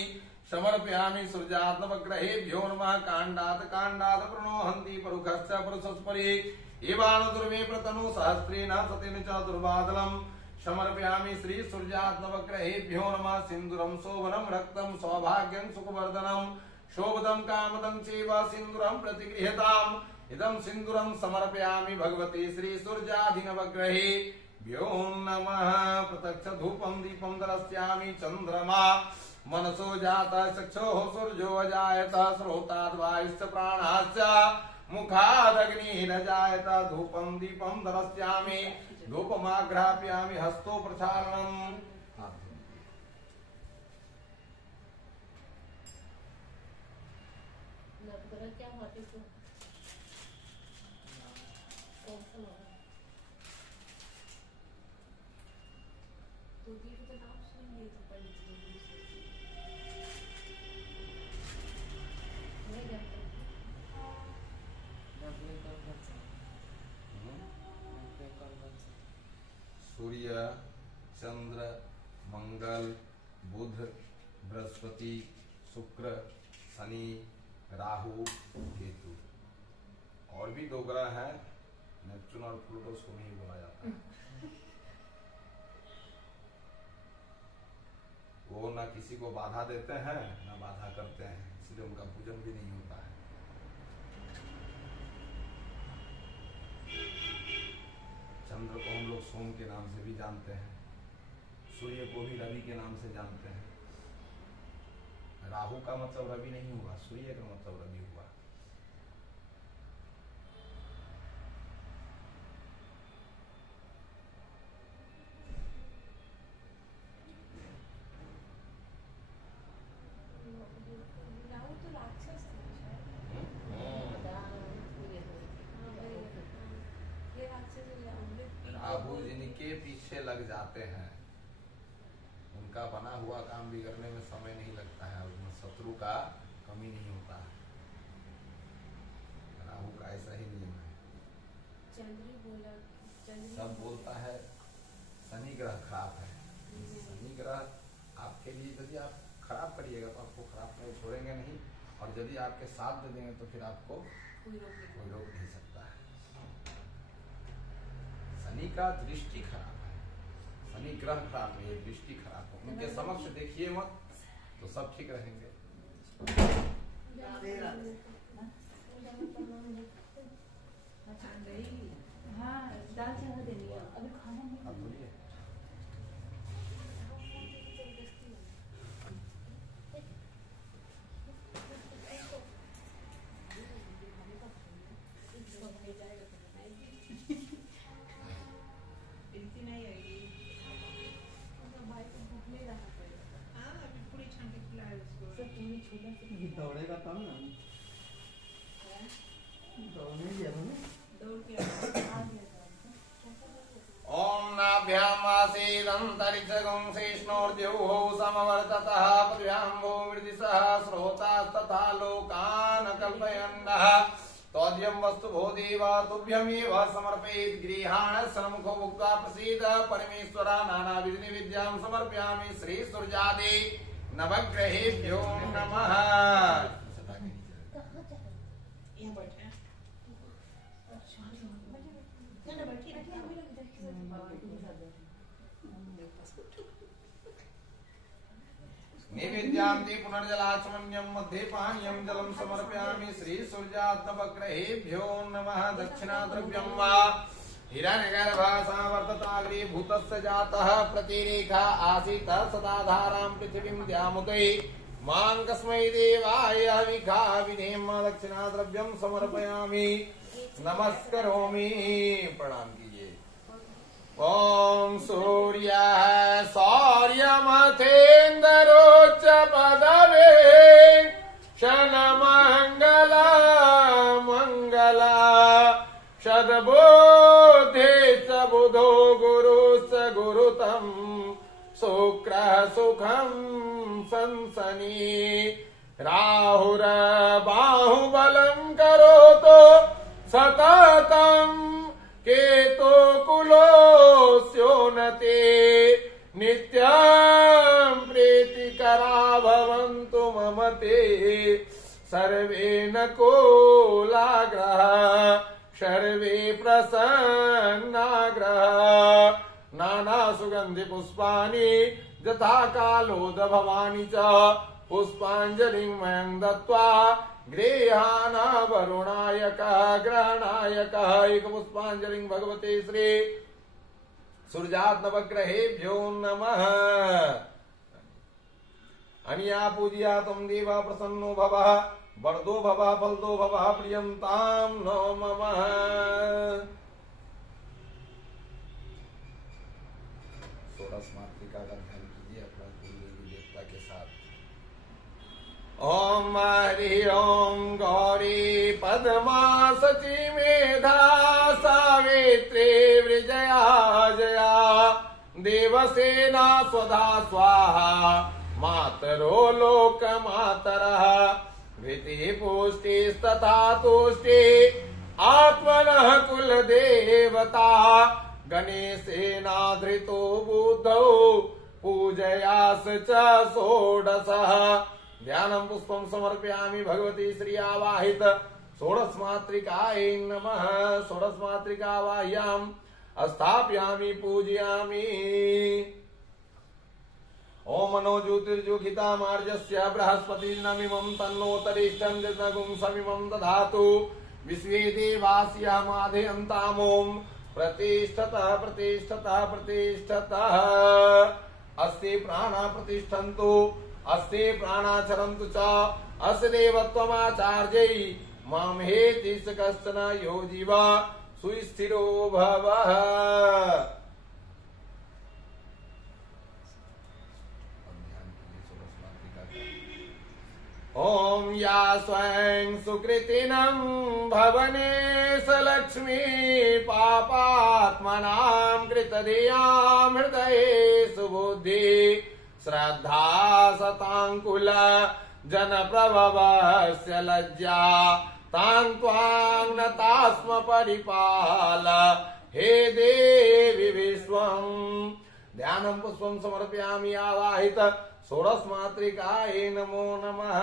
समर्पयामि। सूर्यात् नवग्रहेभ्यो नमः। काण्डात् काण्डात् प्रणोहन्ति परुखश्च परुषस्परि एवानुदुर्मे प्रतनु सहस्रेण सतेन च दुर्बादलं समर्पयामि। श्री सूर्यात् नवग्रहेभ्यो नमः। सिन्दूरं शोभनं रक्तं सौभाग्यं सुखवर्धनं शोभदं कामदं चैव सिन्दूरं प्रतिगृह्यताम्। इदं सिन्दूरं समर्पयामि भगवते श्री सूर्यादि नवग्रहेभ्यो नमः। प्रत्यक्ष धूपं दीपं दर्शयामि। चन्द्रमा मनसो जातः चक्षुः सूर्यो अजायत श्रोताद् वायुश्च प्राणाश्च मुखादग्निः न जायत। धूपं दीपं दर्शयामि। धूपमाघ्रापयामि। हस्तो प्रक्षालनम्। क्या बातें तो तो दीदी का नाम सुन लिए तो पंडित जी नहीं जानते। सूर्य चंद्र मंगल बुध बृहस्पति शुक्र शनि राहु केतु और भी 2 ग्रह हैं। नेपच्यून और प्लूटो को नहीं बोला जाता है। वो ना किसी को बाधा देते हैं ना बाधा करते हैं, इसलिए उनका पूजन भी नहीं होता है। चंद्र को हम लोग सोम के नाम से भी जानते हैं। सूर्य को भी रवि के नाम से जानते हैं। राहु का मतलब रवि नहीं हुआ, सूर्य का मतलब रवि हुआ। राहु तो राक्षस है शायद। ये राक्षस राहु जिनके पीछे लग जाते हैं उनका बना हुआ काम बिगड़ने में समय नहीं लगता है, उसमें शत्रु का कमी नहीं होता है। राहु का ऐसा ही नियम है। चंद्री बोला सब बोलता है शनि ग्रह खराब है। शनि ग्रह आपके लिए यदि आप खराब करिएगा तो आपको खराब नहीं छोड़ेंगे नहीं, और यदि आपके साथ दे देंगे तो फिर आपको कोई रोक नहीं सकता है। शनि का दृष्टि खराब है। शनि ग्रह खराब नहीं है, दृष्टि खराब है, उनके समक्ष देखिए मत तो सब ठीक रहेंगे। हाँ दाल चावल देनी है अभी खाना नहीं। आप बोलिए। दौड़ेगा तब ना, दौड़ने गया था ना। ओम नाभ्याम आसीदंतरिक्षगं शेष्णोर्द्यौः समवर्ततः पृथ्व्यां भूमिर्दिशः स्रोतास्तथा लोकान् कल्पयन्नः तोद्यं वस्तु भो देव तुभ्यमेव समर्पयेत् गृहाण सन्मुखो भुक्त्वा प्रसीद परमेश्वरा नानाविधि विद्यां समर्पयामि श्री सूर्यादि नवग्रहेभ्यो नमः। निवेद्यान्ति पुनर्जलाचमन्यं मध्ये पानीयं जलं समर्पयामि श्री सूर्यात्मवग्रहेभ्यो नमः। दक्षिणाद्रव्यं वा हिरण्यगर्भः सावर्तताग्रे भूतस्य जातः प्रतिरेखा आसीत् सदाधारां पृथिवीं द्यामुते मां कस्मै देवाय हविखा विधेम दक्षिणाद्रव्यं समर्पयामि नमस्करोमि। प्रणाम कीजिए। ओम सूर्यः सौर्यमथेन्दरोच्च पदवे शनमङ्गला मङ्गला सद्बुद्धे च बुधो गुरुश्च गुरुतं शुक्रः सुखं संसनि राहुर्बाहुबलं करोतु सततं केतो कुलोऽस्योन्नते नित्यं प्रीतिकरा भवन्तु मम ते सर्वे न कुलाग्रह सर्वे प्रसन्नाग्रह नाना सुगन्धि पुष्पाणि यथा कालोद भवानि च पुष्पाञ्जलिं मयं दत्त्वा गृहाण वरुणायकः ग्रहणायकः एक पुष्पाञ्जलिं भगवते श्री सूर्यात्मवग्रहेभ्यो नमः। अनिया पूजया तुम देवा प्रसन्नो भवः वरदो भवः फलदो भवः प्रियंतां नो मम। षोडश मातृका का ध्यान कीजिए अपना कुलदेवी देवता के साथ। ओम हरि ओम गौरी पद्मा सची मेधा सावित्री विजया जया देवसेना स्वधा स्वाहा मातरो लोक मातरः भीति पुष्टिस्तथा तुष्टि आत्मनः कुल देवता गणेशेनाधृतो बुद्धौ पूजयास च षोडशः। ध्यानं पुष्पं समर्पयामि भगवती श्री आवाहित षोडश मातृकायै नमः। षोडश मातृकावाह्याम् स्थापयामि पूजयामि। ओम मनो ज्योतिर्ज्योतितामार्जस्य बृहस्पतिर्नमिमं तन्नोतरिष्ठं जगुं समिमं दधातु विश्वे देवास्य माधयन्तामों प्रतिष्ठतः प्रतिष्ठतः प्रतिष्ठतः। अस्ति प्राणा प्रतिष्ठन्तु अस्ति प्राणाचरन्तु च अस्य देवत्वमाचार्यै मां हेति स कश्चन यो जीव सुस्थिरो भवः। ओम या स्वयं सुकृतिनं भवनेश लक्ष्मी पापात्मनां कृतधियां हृदये सुबुद्धि श्रद्धा सतांकुल जन प्रभवस्य लज्जा तां त्वां नतास्म परिपाल हे देवी विश्वं। ध्यानं पुष्पं समर्पयामि आवाहित षोडश मातृकायै नमो नमः।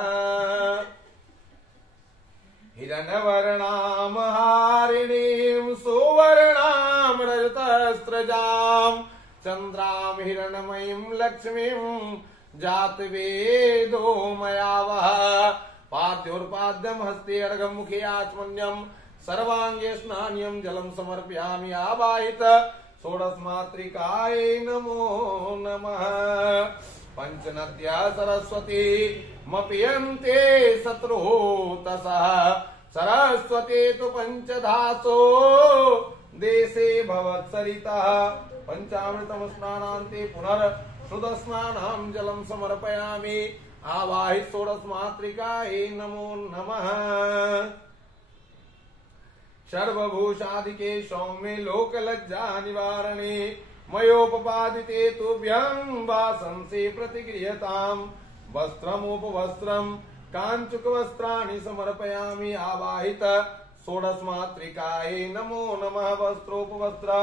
हिरण्यवर्णां हारिणीं सुवर्णां रजतस्रजां चंद्राम हिरणमयीं लक्ष्मीं जातवेदो मया वह पाद्योर्पाद्यम हस्ते अर्घम मुखे आचमन्यम सर्वांगे स्नान्यम जलम समर्पयामि आवाहित षोडशमातृकाय नमो नमः पंचनद्या सरस्वती मपियन्ते शत्रुतसः सरस्वती तु पंचधासो देशे भवत्सरितः पंचामृतम स्नानान्ते पुनर्शुद्धस्नानां जलं समर्पयामि आवाहित षोडशमातृकायै नमो नमः सर्वभूषादिके सौम्ये लोकलज्जा निवारणे मयोपपादिते तुभ्यं वासंसे प्रतिगृह्यताम् वस्त्रमुपवस्त्रं काञ्चुकवस्त्राणि समर्पयामि आवाहित षोडशमातृकायै नमो नमः वस्त्रोपवस्त्र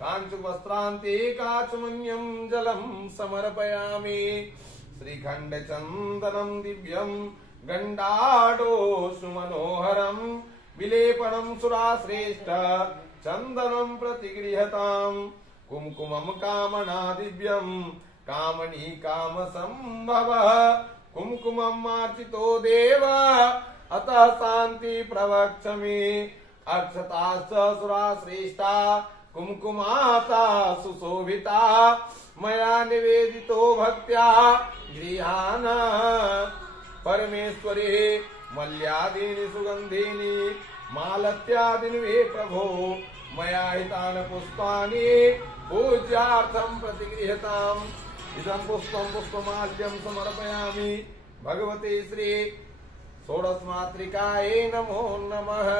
काञ्चुकवस्त्रान्ते काचमन्यं जलं समर्पयामि श्रीखण्ड चन्दनं दिव्यं गण्डाढो सुमनोहरं विलेपनं सुराश्रेष्ठ चन्दनं प्रतिगृह्यताम् कुमकुमं कामना दिव्यं कामनी कामसंभवः कुमकुमं मार्चितो देव अतः शान्ति प्रवक्ष्यामि अक्षताश्च सुराश्रेष्ठा कुमकुमाता सुशोभिता मया निवेदितो भक्त्या गृहाण परमेश्वरे मल्यादीनि सुगन्धीनि मालत्यादीनि वे प्रभो मया हितानि पुष्पाणि पूज्यार्थं प्रतिगृह्यताम् इदं पुष्पं पुष्पमाल्यं समर्पयामि भगवते श्री षोडशमातृकायै नमो नमः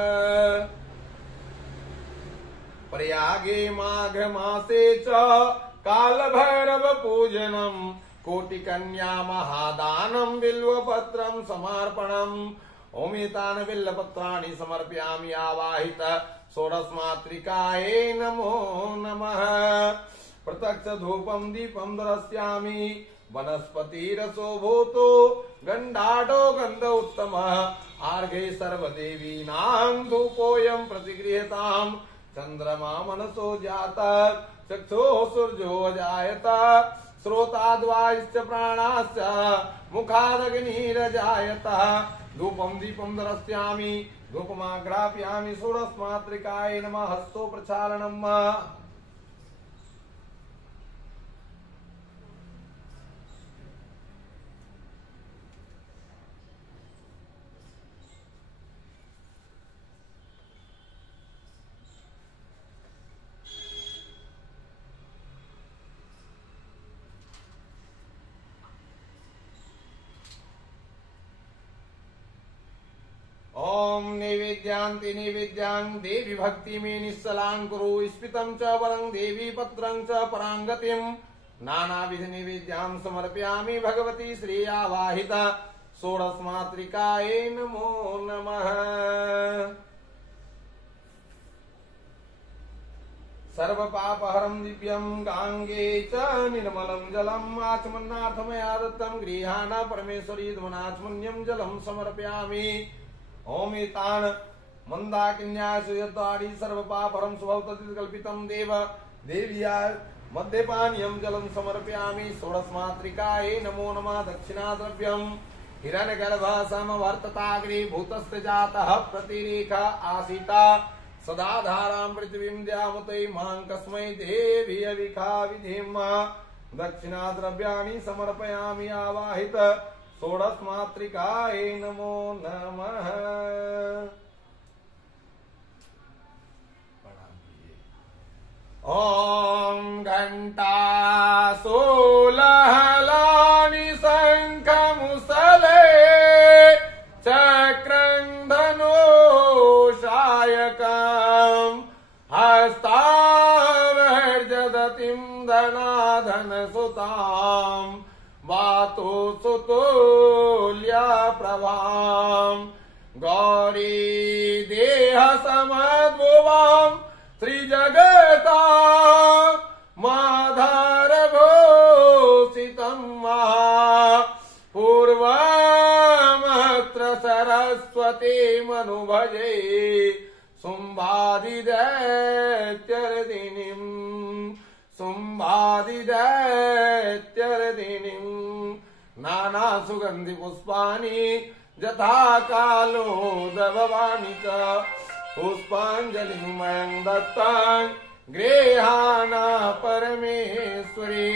प्रयागे माघ मासे च कालभैरव पूजनम् कोटिकन्या महादानं बिल्वपत्रं समर्पणम् ओमितानि बिल्वपत्राणि समर्पयामि आवाहित षोडशमातृकायै नमो नमः प्रत्यक्ष धूपं दीपं दर्शयामि वनस्पतिरसो भूतो गन्धाढो गन्ध उत्तमः आर्घे सर्वदेवीनां धूपोऽयं प्रतिगृह्यताम् चन्द्रमा मनसो जातः चक्षुः सूर्यो अजायत श्रोताद्वायुश्च प्राणाश्च मुखादग्निरजायतः धूपं दीपं दर्शयामि धूपमाग्रापयामि षोडशमातृकायै नमः हस्तो प्रक्षालनम् ओम नैवेद्यांति नैवेद्यां देवी भक्ति में निश्चलां कुरु स्फीतं च वरं देवी पत्रं च परांगतिं नानाविध नैवेद्यां समर्पयामि भगवती श्री आवाहित षोडशमातृकायै नमो नमः सर्वपापहरं दिव्यं गांगे च निर्मलं जलम् आचमन्नार्थमया दत्तं गृहाण परमेश्वरी ध्वनाचमन्यं जलं समर्पयामि ओमितान मंदाकिन्यासुयद्वारी सर्वपापहरं स्वभवतकल्पितं देव देव्या मद्यपानीयं जलं समर्पयामि षोडशमातृकायै नमो नमः दक्षिणाद्रव्यं हिरण्यगर्भः समवर्तताग्रे भूतस्य जातः प्रतिरेख आसीता सदा धारां पृथिवीं द्यामतै मां कस्मै देवी अविखा विधेम दक्षिणाद्रव्याणि समर्पयामि आवाहित षोडशमातृकायै नमो नमः ओम घंटा सोलहलानि शंखमुसले चक्रं धनुषायकम् हस्तावर्जदतिं धनाधनसुताम् वातो सुतुल्या प्रभाम् गौरी देह समद्भुवाम् त्रिजगता माधारभूषितं पूर्वमत्र सरस्वती मनुभजे शुम्भादिदैत्यर्दिनीम् शुम्भादिदैत्यर्दिनीम् दैत्यर्दिनीम् नाना सुगन्धि पुष्पाणि यथा कालोदभवानि च पुष्पाञ्जलिं मयं दत्तां गृहाणा परमेश्वरी।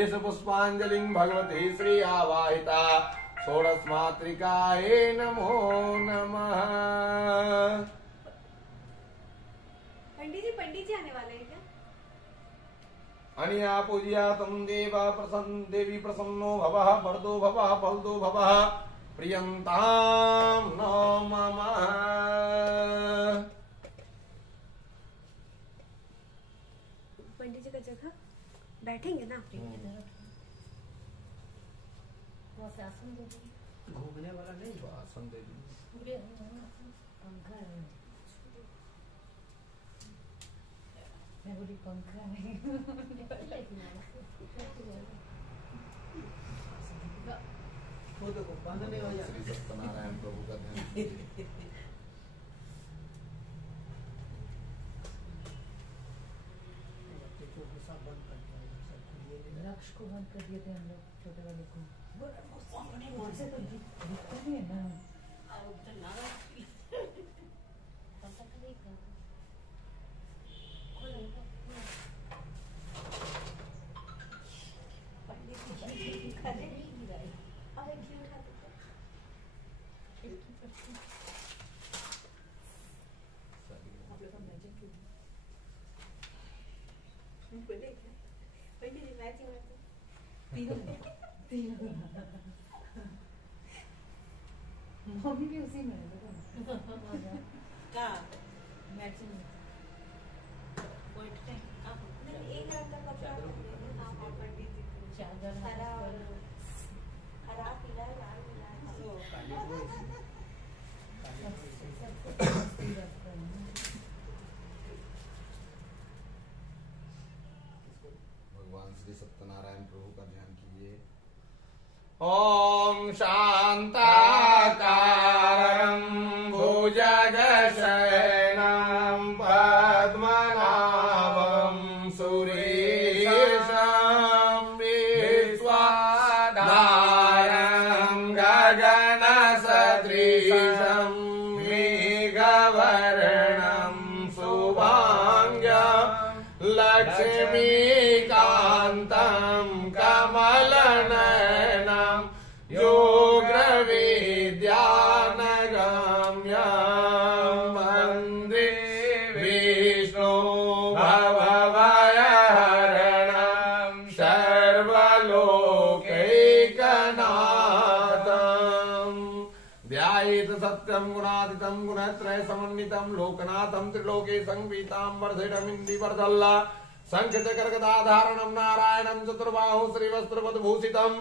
इस पुष्पांजलि भगवती श्री आवाहिता षोडश मातृकाये नमो नमः। पंडित जी आने वाले हैं क्या? अनिया पूजिया तम देवी प्रसन्नो भवः वरदो भवः फलदो भवः प्रियंताम नमः। पंडित जी का जगह बैठेंगे ना? घूमने वाला नहीं आसन दे दी। पंखा वो देखो बंद नहीं हो जाए। श्री सत्यनारायण प्रभु का ध्यान सब बंद कर दिया, सब खुलिए नहीं। लक्ष्य को बंद कर दिए थे हम लोग, छोटे वाले को। से तो दिखता नहीं है ना। मम्मी भी उसी में है का मैचिंग में। एक रंग का कपड़ा पंडित जी को चादर हरा हरा पीला लाल भगवान श्री सत्यनारायण प्रभु का ध्यान कीजिए। ओम शांताकारं भुजगशयनं पद्मनाभं सुरेशं विश्वधारं गगनसदृशं मेघवर्णं शुभांग्यं लक्ष्मीकान्तं कमलनयनं योगविद्यानगम्यं वन्दे विष्णु भवभयहरणं सर्वलोकैकनाथं ध्यायेत सत्यं गुणातीतं गुणत्रय समन्वितं लोकनाथं त्रिलोके संवीतां वर्धितमिन्दिवर्धल्ला शंखचक्रगदाधारणं नारायणं चतुर्बाहु श्रीवस्त्रपदभूषितं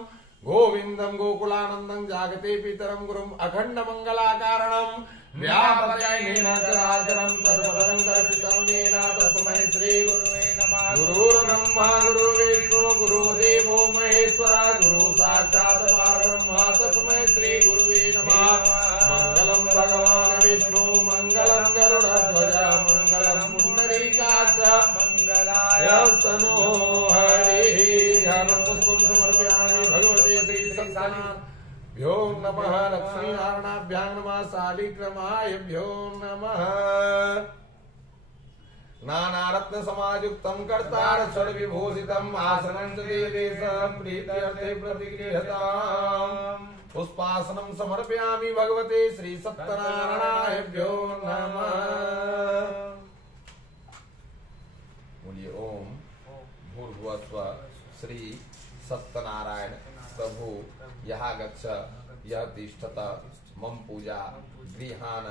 गोविंदं गोकुलानंदं जागते पितरं गुरुम् अखण्डमङ्गलाकारणं व्यापकैनेन चराचरं तत्पदं दर्शितं येन तस्मै श्रीगुरुवे नमः। गुरुर्ब्रह्मा गुरुर्विष्णु गुरुर्देवो महेश्वरः गुरु साक्षात् परब्रह्म तस्मै श्रीगुरुवे नमः। मङ्गलं भगवान् विष्णु मङ्गलं गरुडध्वज मङ्गलं पुण्डरीकाक्ष मंगलायस्तनो हरिः। ध्यानं पुष्पं समर्पयामि भगवते श्री सत्यनारायणाभ्यो नमः। लक्ष्मीनारायणाभ्यां नमः। शालिग्रामाभ्यो नमः। नानारत्न समायुक्तं कर्तार षड्विभूषितम् आसनं च देवेशं प्रीत्यर्थे प्रतिगृह्यताम्। पुष्पासनं समर्पयामि भगवते श्री सत्यनारायणाभ्यो नमः। बोलिए ओम भूर्भुवस्व श्री सत्यनारायण प्रभु यहाँ गच्छ यह तिष्ठत मम पूजा गृहान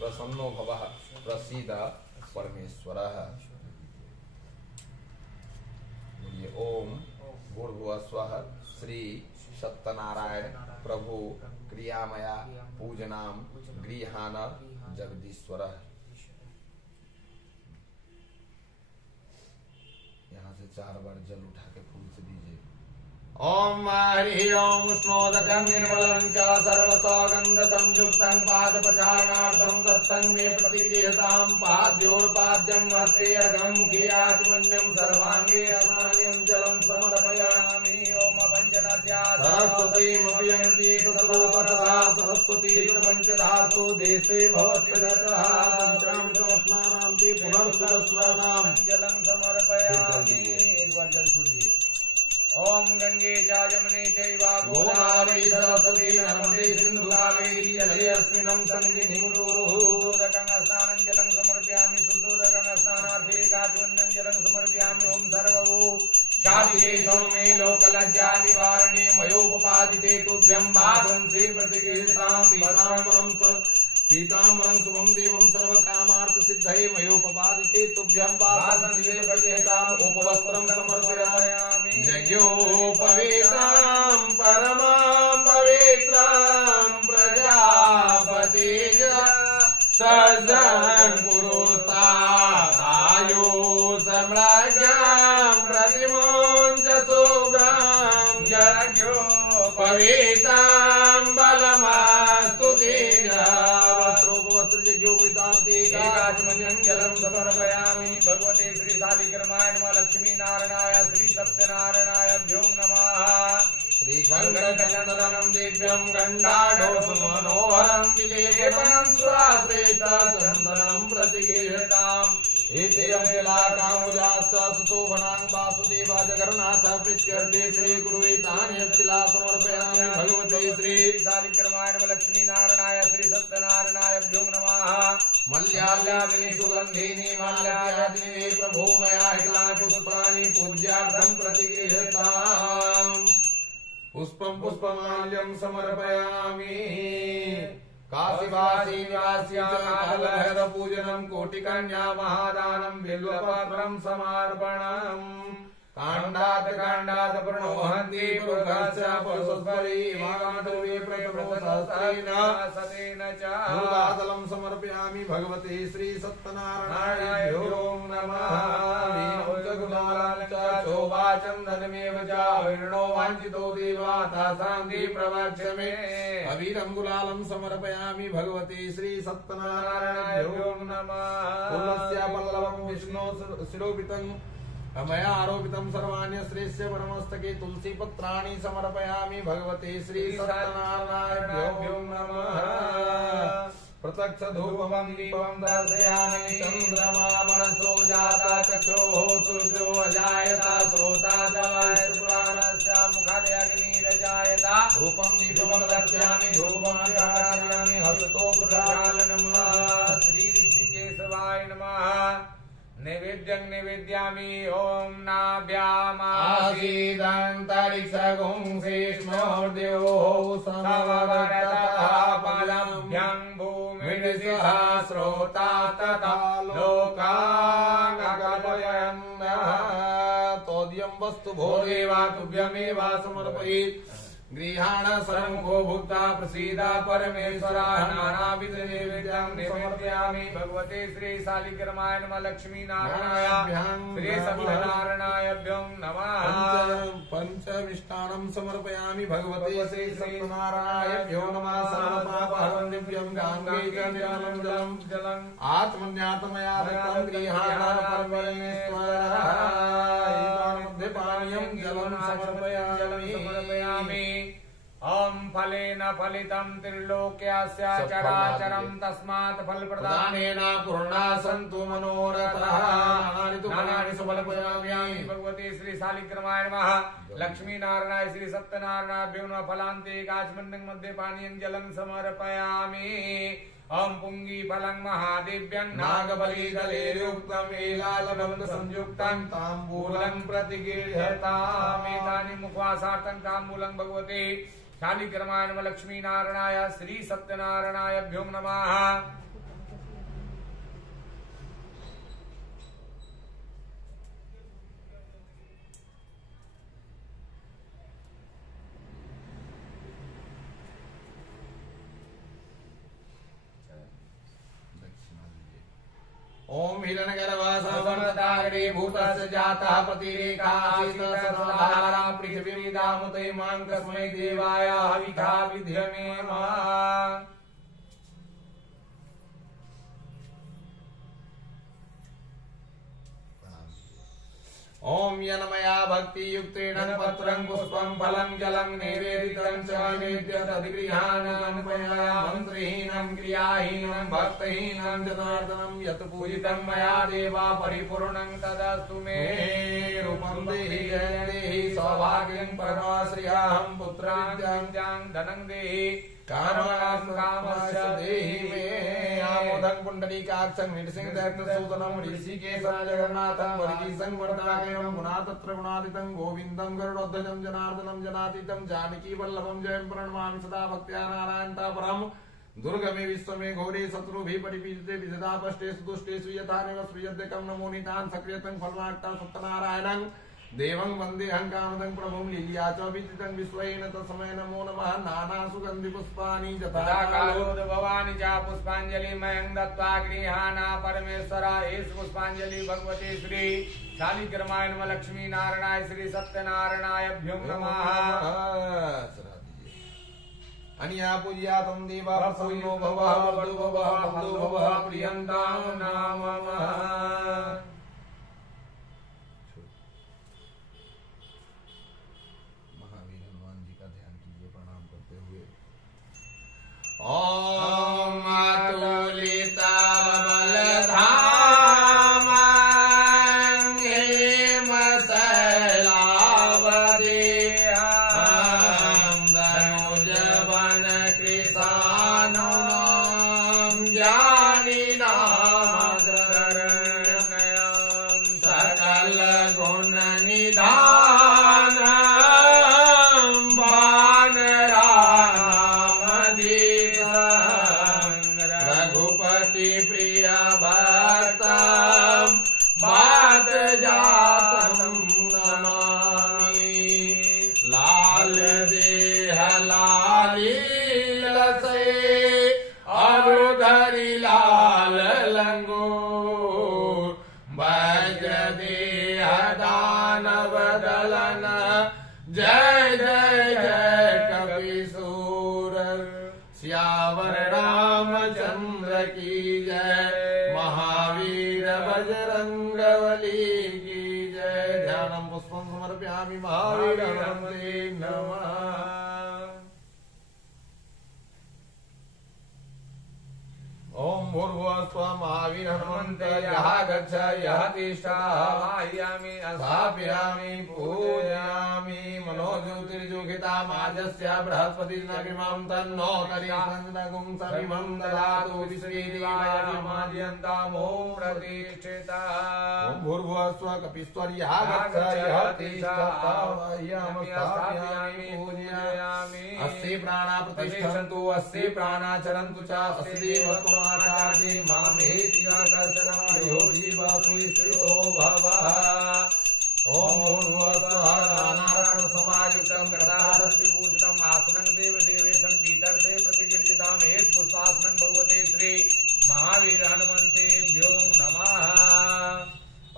प्रसन्नो भवः प्रसीद परमेश्वरः। बोलिए ओम भूर्भुवस्व श्री सत्यनारायण प्रभु क्रियामया पूजनाम गृहान जगदीश्वरः। यहाँ से 4 बार जल उठा के फूल से दीजिए ओम हरि ओम उष्णोदकं निर्मलं च सर्वसौगन्धसंयुक्तं पादप्रचारणार्थं दत्तं मे प्रतिगृह्यतां पाद्योर्पाद्यं हस्ते अर्घं मुखे आचमन्यं सर्वाङ्गे अस्नानं जलं समर्पयामि ओम पञ्चनद्या सरस्वतीमपि तत्रोपतः सरस्वती पञ्चधातु देशे भवत्यतः पञ्चामृतमस्नानां ते पुनर्सुरस्नानां जलं समर्पयामि। एक बार जल छोड़िए। ओम गंगे च यमुने चैव गोदावरी सरस्वती नर्मदे सिन्धु कावेरी जलेऽस्मिन् सन्निधिं कुरु। स्नानं जलं समर्पयामि शुद्धोदकं स्नानार्थे काचमन्यं जलं समर्पयामि। ओम सर्वभू शान्तिः सौम्ये लोकलज्जा निवारणे मयोपपादिते तुभ्यं भासं श्रीप्रतिगृहीतां पीताम्बरं शुभं देवं सर्वकामार्थसिद्धये मयोपपादिते तुभ्यं भासं श्रीप्रतिगृहीताम् उपवस्त्रं समर्पयामि। यज्ञोपवीतां परमां पवित्रां प्रजापतेज सजं पुरुस्तादायो सम्राज्ञां प्रतिमोञ्च सुगां यज्ञोपवीतां बलमास्तु तेजा वस्त्रोपवस्त्रयज्ञोपवीतां जलं समर्पयामि। भगवते श्री शालिग्रामाय नमः। लक्ष्मी नारायणाय श्री सत्यनारायणाभ्यो नमः। श्रीखण्डचन्दनं दिव्यं गण्डाढ्योमनोहरं विलेपनं सुराश्रेष्ठचन्दनं प्रतिगृह्यताम्। एतेयं तिलाकामुजास्त सुशोभनां वासुदेवा जगन्नाथ प्रीत्यर्थे श्रीगुरुवेतानि तिला समर्पयामि। भगवते श्री शालिग्रामाय नमः। लक्ष्मी नारायणाय श्री सत्यनारायणाभ्यो नमः। मल्याल्यादिनी सुगन्धिनी माल्यादिनी प्रभो मया हितानि पुष्पाणि पूज्यार्थं प्रतिगृह्यताम्। पुष्पं पुष्पमाल्यं समर्पयामि। काशीवासी निवास्या कालभैरवपूजनं कोटिकन्या महादानं बिल्वपत्रं समर्पणम्। काण्डात् प्रणोहन्ति पुरुषस्य पुष्परी माधवी प्रप्रसस्तेन सतेन च मूलादलं समर्पयामि। भगवते श्री सत्यनारायणाभ्यो नमः। चन्दनमेव च विष्णो वाञ्छितो देवा तासान्ति प्रवक्ष्यमे। अबीरं गुलालं समर्पयामि। भगवते श्री सत्यनारायणाभ्यो नमः। फूलस्य पल्लवं विष्णो शिरोपितं मया आरोपितं सर्वाण्यश्रेष्ठ परमस्तके तुलसीपत्राणि समर्पयामि। भगवते श्री सत्यनारायणाभ्यो नमः। प्रत्यक्ष धूपं दीपं दर्शयामि। चन्द्रमा मनसो जाता चक्षुः सूर्यो अजायत श्रोता पुराणस्य मुखादग्निरजायत। धूपं दीपं दर्शयामि धूपमाचरामि हस्तो प्रक्षालनम्। श्री ऋषिकेशवाय नमः। नैवेद्यं निवेद्यामि। ओम नाभ्यामासीदन्तरिक्षगुंसिष्णोर्द्योः समवरतः पदभ्यं भूमिर्दिशः श्रोता तथा लोकानकल्पयन्नः। तोद्यं वस्तु भो देवा तुभ्यमेव समर्पयेत्। गृहाण सर्वमुखो भुक्ता प्रसीद परमेश्वरा। नानाविध नैवेद्यं निवेदयामि। भगवते श्री शालिग्रामाय नमः। लक्ष्मी नारायणाय श्री सत्यनारायणाभ्यो नमः। पंचमिष्टान्नं समर्पयामि। भगवते श्री सत्यनारायणाभ्यो नमः। सर्वपापहरं दिव्यं गंगे च निर्मलं जलम् आत्मन्यात्मया दत्तं गृहाण परमेश्वराय पानीयं जलं समर्पयामि। ओम फलेन फलितं त्रिलोक्यस्य चराचरं तस्मात् फलप्रदानेन पूर्णा सन्तु मनोरथः। नानानि समर्पयामि। भगवते श्री शालिग्रामाय नमः। लक्ष्मी नारायणाय श्री सत्यनारायणाभ्यो नमः। फलान्ते काचमण्डं मध्ये पानीयं जलं समर्पयामि। ओम पुंगी फलं महादेव्यं नागबलिदलेर्युक्तं एलालनं संयुक्तं ताम्बूलं प्रतिगृह्यतामि। एतानि मुखवासार्थं ताम्बूलं भगवते शालिग्रामाय नमः। लक्ष्मी नारायणाय श्री सत्यनारायणाभ्यो नमः। ओम हिरण्यगर्भ सर्वदाग्रे भूत स जातः प्रतिरेकासीत् सर्वधारा पृथिवीमिदामुते मां कस्मै देवाय हविषा विध्यमेम। ओम यन्मया भक्ति युक्तेन पत्रं पुष्पं फलं जलं निवेदितं च निवेद्य तद्गृहाणां मया मन्त्रहीनं क्रियाहीनं भक्तहीनं जनार्दनं यत् पूजितं मया देवा परिपूर्णं तदस्तु मे। रूपं देहि देहि सौभाग्यं परमाश्रयाहं पुत्रां धनं देहि कामस्य देहि मे। आमोदं पुण्डरीकाक्षं नृसिंहदत्तसूदनं ऋषिकेशं जगन्नाथं वर्गीसं वर्धनाकरं गुणातत्र गुणादितं गोविन्दं गरुडध्वजं जनार्दनं जनातीतं जानकी वल्लभं जयं प्रणमामि सदा भक्त्या नारायणता परं। दुर्गमे विश्वमे घोरे शत्रुभिः परिपीडिते विदधापष्टेषु दुष्टेषु यथा निवस्वियद्यकं नमो नितान् सक्रियतं फलनाक्तं सत्यनारायणं देवं वन्देऽहं कामदं प्रभुं लील्या च विदितं विश्वेन तस्मै नमो नमः। नानासुगन्धिपुष्पाणि यथा भवानी च पुष्पाञ्जलिमयं दत्त्वा गृहाणा परमेश्वर एष पुष्पाञ्जलि भगवते श्री शालिग्रामाय नमः लक्ष्मी नारायणाय श्री सत्यनारायणाभ्यो नमः। अनिया पूज्यातं देवा प्रसन्नो भवः वरदो भवः बन्धो भवः प्रियन्तां नमामः। ओम अतुलिता बलधामं हेम शैलावदेहं धनुजवन कृशानं ज्ञानिनामग्रगण्यं सकल गुण निधानं रघुपति प्रिय भक्तं बात जातं नमामि। लाल देह लाली लसे अरुधरि लाल लंगूर भज देह दानव दलन जय जय जय कपिसूर। श्यावर रामचंद्र की जय महावीर बजरंगबली की जय। ध्यानं पुष्पं समर्पयामि महावीर हनुमते नमः। ओम भूर्भुवस्व महावीर हनुमन्ते यः गच्छ यः तिष्ठति स्थापयामि पूजयामि। मनोज्योतिर्जुगितामाजस्य बृहस्पतिर्नगिमां तन्नो करिसन्नगुं सविमं ददातु विश्वेदेवायमाद्यन्ताम् ॐ प्रतिष्ठिता। ओम भूर्भुवस्व कपिस्वर यः गच्छ यः तिष्ठति स्थापयामि पूजयामि। अस्ये प्राणा प्रतिष्ठन्तु अस्ये प्राणा चरन्तु च अस्ये देवत्वम् आचार्ये मामेति कर्षणं यो जीवतु स्थितो भवः। ओम भूर्भुवस्वः नानारणसमायुक्तं कृतारविभूषितम् आसनं देवदेवेशं पीतर्थे प्रतिकीर्तिताम् एष पुष्पासनं भगवते श्री महावीर हनुमन्तेभ्यो नमः।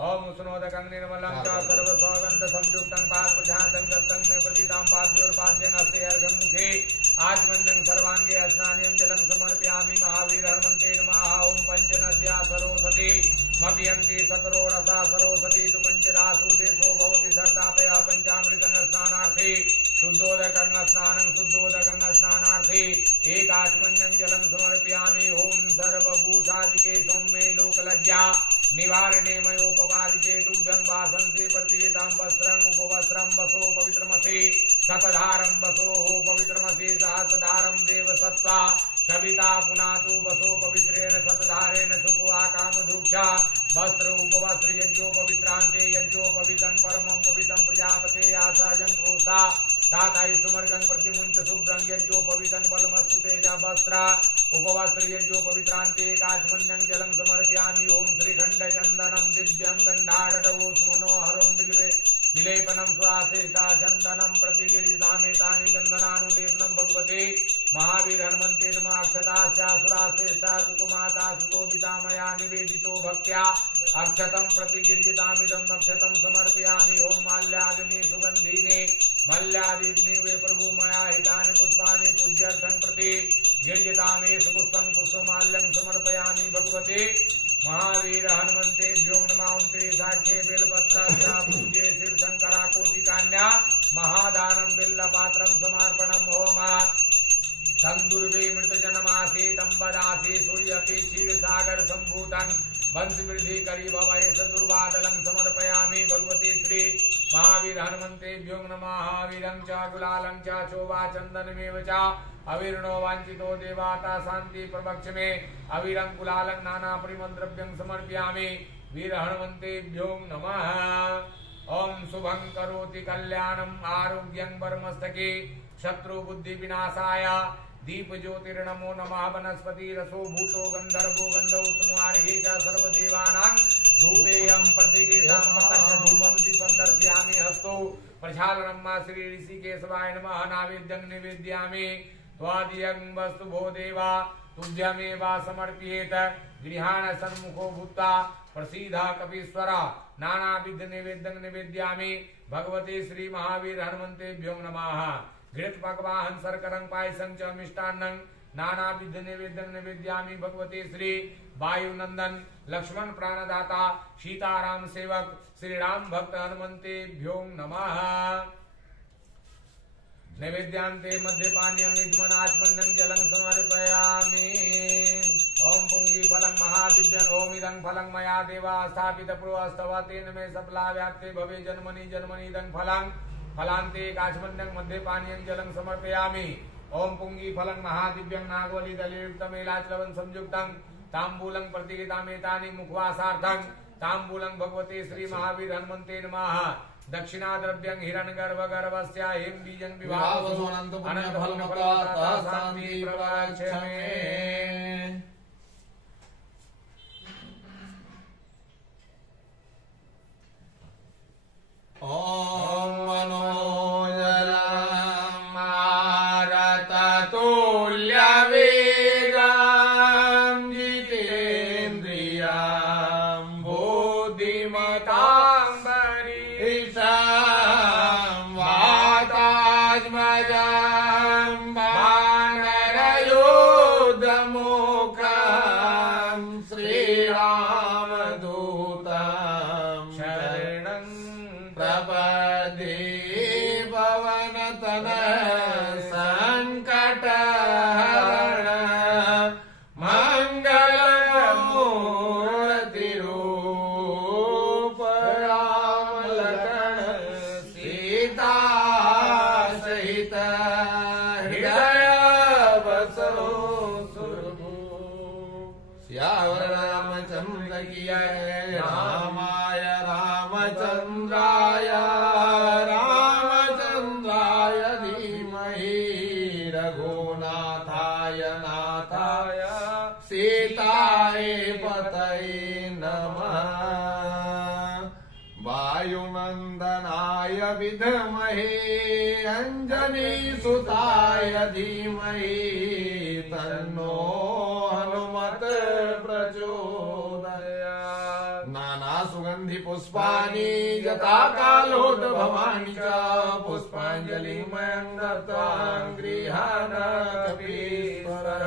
ओम सुनोदकं निर्मलं च सर्वसौगन्ध संयुक्तं पादप्रशान्तं दत्तं मे प्रतीतां पाद्योर्पाद्यं अस्ते अर्घं मुखे आचमन्यं सर्वांगे स्नानं जलं समर्पयामि। महावीर हनुमन्ते नमः। ओम पंचनद्या सरोसति मपियन्ति सतरोरसा सरोसति तु पंचरासु देशो भवति सर्तापय पंचामृतं स्नानार्थे शुद्धोदकं स्नानं शुद्धोदकं स्नानार्थे एकाचमन्यं जलं समर्पयामि। ओम सर्वभूतादिके सौम्ये लोकलज्जा निवारणे मयोपपादिके तुभ्यं वासन्ति प्रतिष्ठितां वस्त्रं उपवस्त्रं वसो पवित्रमसि शतधारं वसो पवित्रमसि सहस्रधारं देवसत्त्वा सविता पुनातु वसो पवित्रेण शतधारेण सुखवा कामधूक्षा वस्त्र उपवस्त्र यज्ञोपवित्रान्ते यज्ञोपवितं परमं पवित्रं प्रजापते आसाजं क्रोधा ताताय सुमर्गं प्रतिमुञ्च शुभ्रं यज्ञोपवितं बलमस्तु तेजा वस्त्र उपवस्त्र यज्ञोपवित्रान्ते काचमन्यं जलं समर्पयामि। ओम श्रीखण्डचन्दनं दिव्यं गन्धाढ्यो मनोहरं विलेपनं सुरासेता चन्दनं प्रतिकीर्तितामेतानि गन्धनानुलेपनं भगवते महावीर हनुमन्ते नमः। अक्षतास्या सुरासेता कुकुमाता सुशोभिता मया निवेदितो भक्त्या अक्षतं प्रतिगीर्यतामिदं अक्षतं समर्पयामि। ओम माल्याग्नि सुगंधिने मल्यादिग्नि वे प्रभु मया हितानि पुष्पाणि पूज्यार्थं प्रति गीर्यतामेष पुष्पं पुष्पमाल्यं समर्पयामि भगवते महावीर हनुमन्तेभ्यो नमः। त्रिसाख्ये बेलपत्रास्या पूज्ये शिव शंकरा कोटिकान्या महादानं बिल्लपात्रं समर्पणम्। ओम संदुर्वे मृतजनमासे तंबदासे सूर्यपि क्षीरसागर संभूतं वंश वृद्धि करी भवये सदुर्वादलं समर्पयामि भगवते श्री महावीर हनुमन्तेभ्यो नमः। महावीरं च गुलालं च चोवा चन्दनमेव च अवीर्णो वाञ्छितो देवाता शान्ति प्रवक्ष्मे अवीरं गुलालं नाना परिमद्रव्यं समर्पयामि वीर हनुमन्तेभ्यो नमः। ओम शुभं करोति कल्याणम् आरोग्यं परमस्तके शत्रु बुद्धि विनाशाय दीप ज्योतिर्नमो नमः। वनस्पति रसो भूतो गंधर्वो गंधोत्तमो आर्घे च सर्वदेवानां धूपेयं प्रतिगीतं धूपं दीपं दर्शयामि हस्तौ प्रक्षालनं मा श्री ऋषिकेशवाय नमः। नैवेद्यं निवेदयामि त्वादियं वस्तु भो देवा तुभ्यमेव समर्पयेत्। गृहाण सन्मुखो भूत्वा प्रसीद कपीश्वर नानाविध निवेद्यं निवेदयामि भगवते श्री महावीर हनुमन्तेभ्यो नमः। घृत पक्वाहं शर्करं पायसं च मिष्टान्नं नानाविध निवेद्यं निवेदयामि भगवते श्री वायुनंदन लक्ष्मण प्राणदाता सीताराम सेवक श्री राम भक्त हनुमन्तेभ्यो नमः। नैवेद्यांते मध्यपानीयं यजमानाचमन्नं जलं समर्पयामि। ओम पुंगी फलं महादिव्यं ओम इदं फलं मया देवा स्थापित पुरोस्तव तेन मे सफला व्याप्ते भवे जन्मनि जन्मनि इदं फलं फलान्ते काचमन्नं मध्यपानीयं जलं समर्पयामि। ओम पुंगी फलं महादिव्यं नागवली दलितमेलाचलवं संयुक्तं ताम्बूलं प्रतिगीतामेतानि मुखवासार्थं ताम्बूलं भगवते श्री महावीर हनुमन्ते नमः। दक्षिणा द्रव्यं हिरण्यगर्भगर्भस्य हेम बीजं विभावसो अनंत फलमप्राप्ता शांति प्रवक्ष्यामि। ओम मनोजलं मारततुल्य वेगं जितेन्द्रियं बुद्धिमतां वरिष्ठं वातात्मजं वानरयोधमुखं श्रीरामदूतं शरणं प्रपदे पवनतन संकटहरण मंगलमूर्तिरूप राम लखन सीता सहित हृदय बसो श्यावर रामचंद्र की जय। रामाय रामचंद्राय रामचंद्राय धीमहि रघुनाथाय नाथाय सीताय पतये नमः। वायुनंदनाय विद्महे अंजनी सुताय धीमहि तन्नो हनुमत प्रचोदयात्। नाना सुगंधि पुष्पाणि यथा कालोद भवानी च पुष्पांजलिमयं दत्त्वा गृहाण कपीश्वर।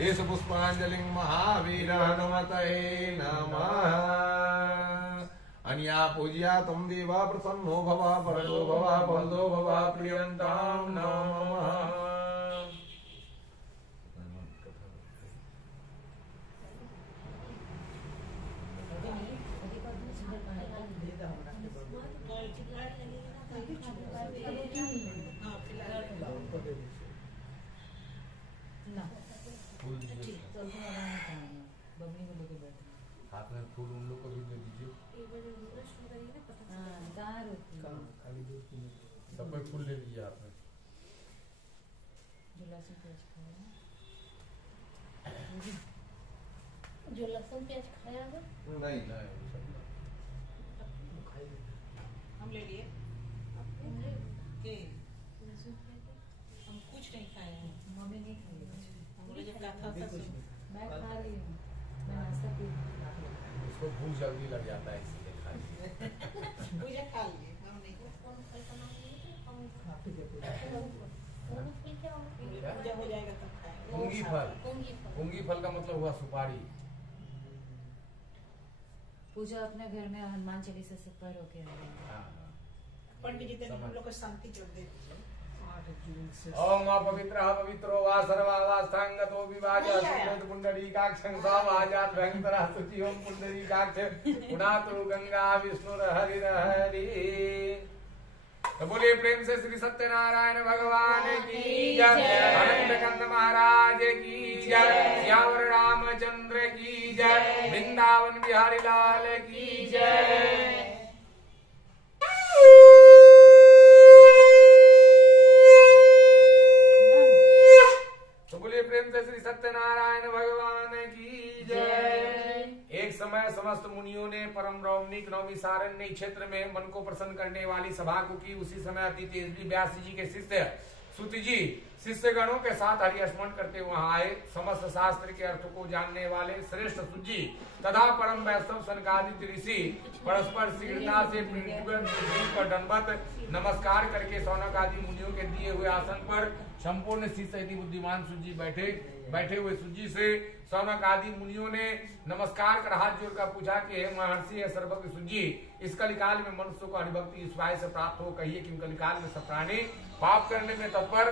एष पुष्पांजलिं महावीर हनुमतये नमः। अन्या पूज्या तम देवा प्रसन्नो भव परतो भव बलदो भव प्रियंतां नमः। हाथ में फूल उन लोग को भी दे दीजिए। सब में फूल ले लीजिए हाथ में। जो लहसुन प्याज खाया है नहीं हम ले लिए के लहसुन प्याज हम कुछ नहीं खाए हैं। मम्मी नहीं खाई हम लोग जब कहा था मैं खा रही हूँ। मैं नाश्ता पी उसको भूल जल्दी लग जाता है इसलिए खाइए। पूजा खा लिए हम नहीं खाते। कौन फल का नाम लेते हैं? कौन- आप ही देखो। कौन फल क्या होगा? पूजा हो जाएगा तब खाएंगे। पुंगी फल। पुंगी फल। पुंगी फल का मतलब हुआ सुपारी। पूजा अपने घर में हनुमान चालीसा से पर होके रहेंगे। हाँ। पंडित जी ने हम लोग को शांति कर दे। 8 जून से ओम अपवित्रः पवित्रो वा सर्वावस्थांगतो विवाजः सुकृत पुंडरीकाक्षं स्वावाजात भयंकरः शुचि ओम पुंडरीकाक्ष पुनातु गंगा विष्णुर हरिर हरि। तो बोलिए प्रेम से श्री सत्यनारायण भगवान की जय, अनंत कंद महाराज की जय, श्यावर रामचंद्र की जय, वृंदावन बिहारी लाल की जय। तो बोलिए प्रेम से श्री सत्यनारायण भगवान की जय। एक समय समस्त मुनियों ने परम रौनिक नवमी सारण्य क्षेत्र में मन को प्रसन्न करने वाली सभा को की। उसी समय अति तेजस्वी व्यास जी के शिष्य सुत जी शिष्य गणों के साथ हरि स्मरण करते वहां आए। समस्त शास्त्र के अर्थ को जानने वाले श्रेष्ठ सुत जी तथा परम वैष्णव सनकादित्य ऋषि परस्पर शीघ्रता से पृथ्वी पर दंडवत नमस्कार करके सौनक आदि मुनियों के दिए हुए आसन पर संपूर्ण शिष्य बुद्धिमान सुत जी बैठे हुए सुत जी से सौनक आदि मुनियों ने नमस्कार कर हाथ जोड़कर पूछा कि हे महर्षि है सर्वज्ञ सुत जी, इस कलिकाल में मनुष्य को हरिभक्ति इस उपाय से प्राप्त हो। कहिए कि कलिकाल में सब प्राणी पाप करने में तत्पर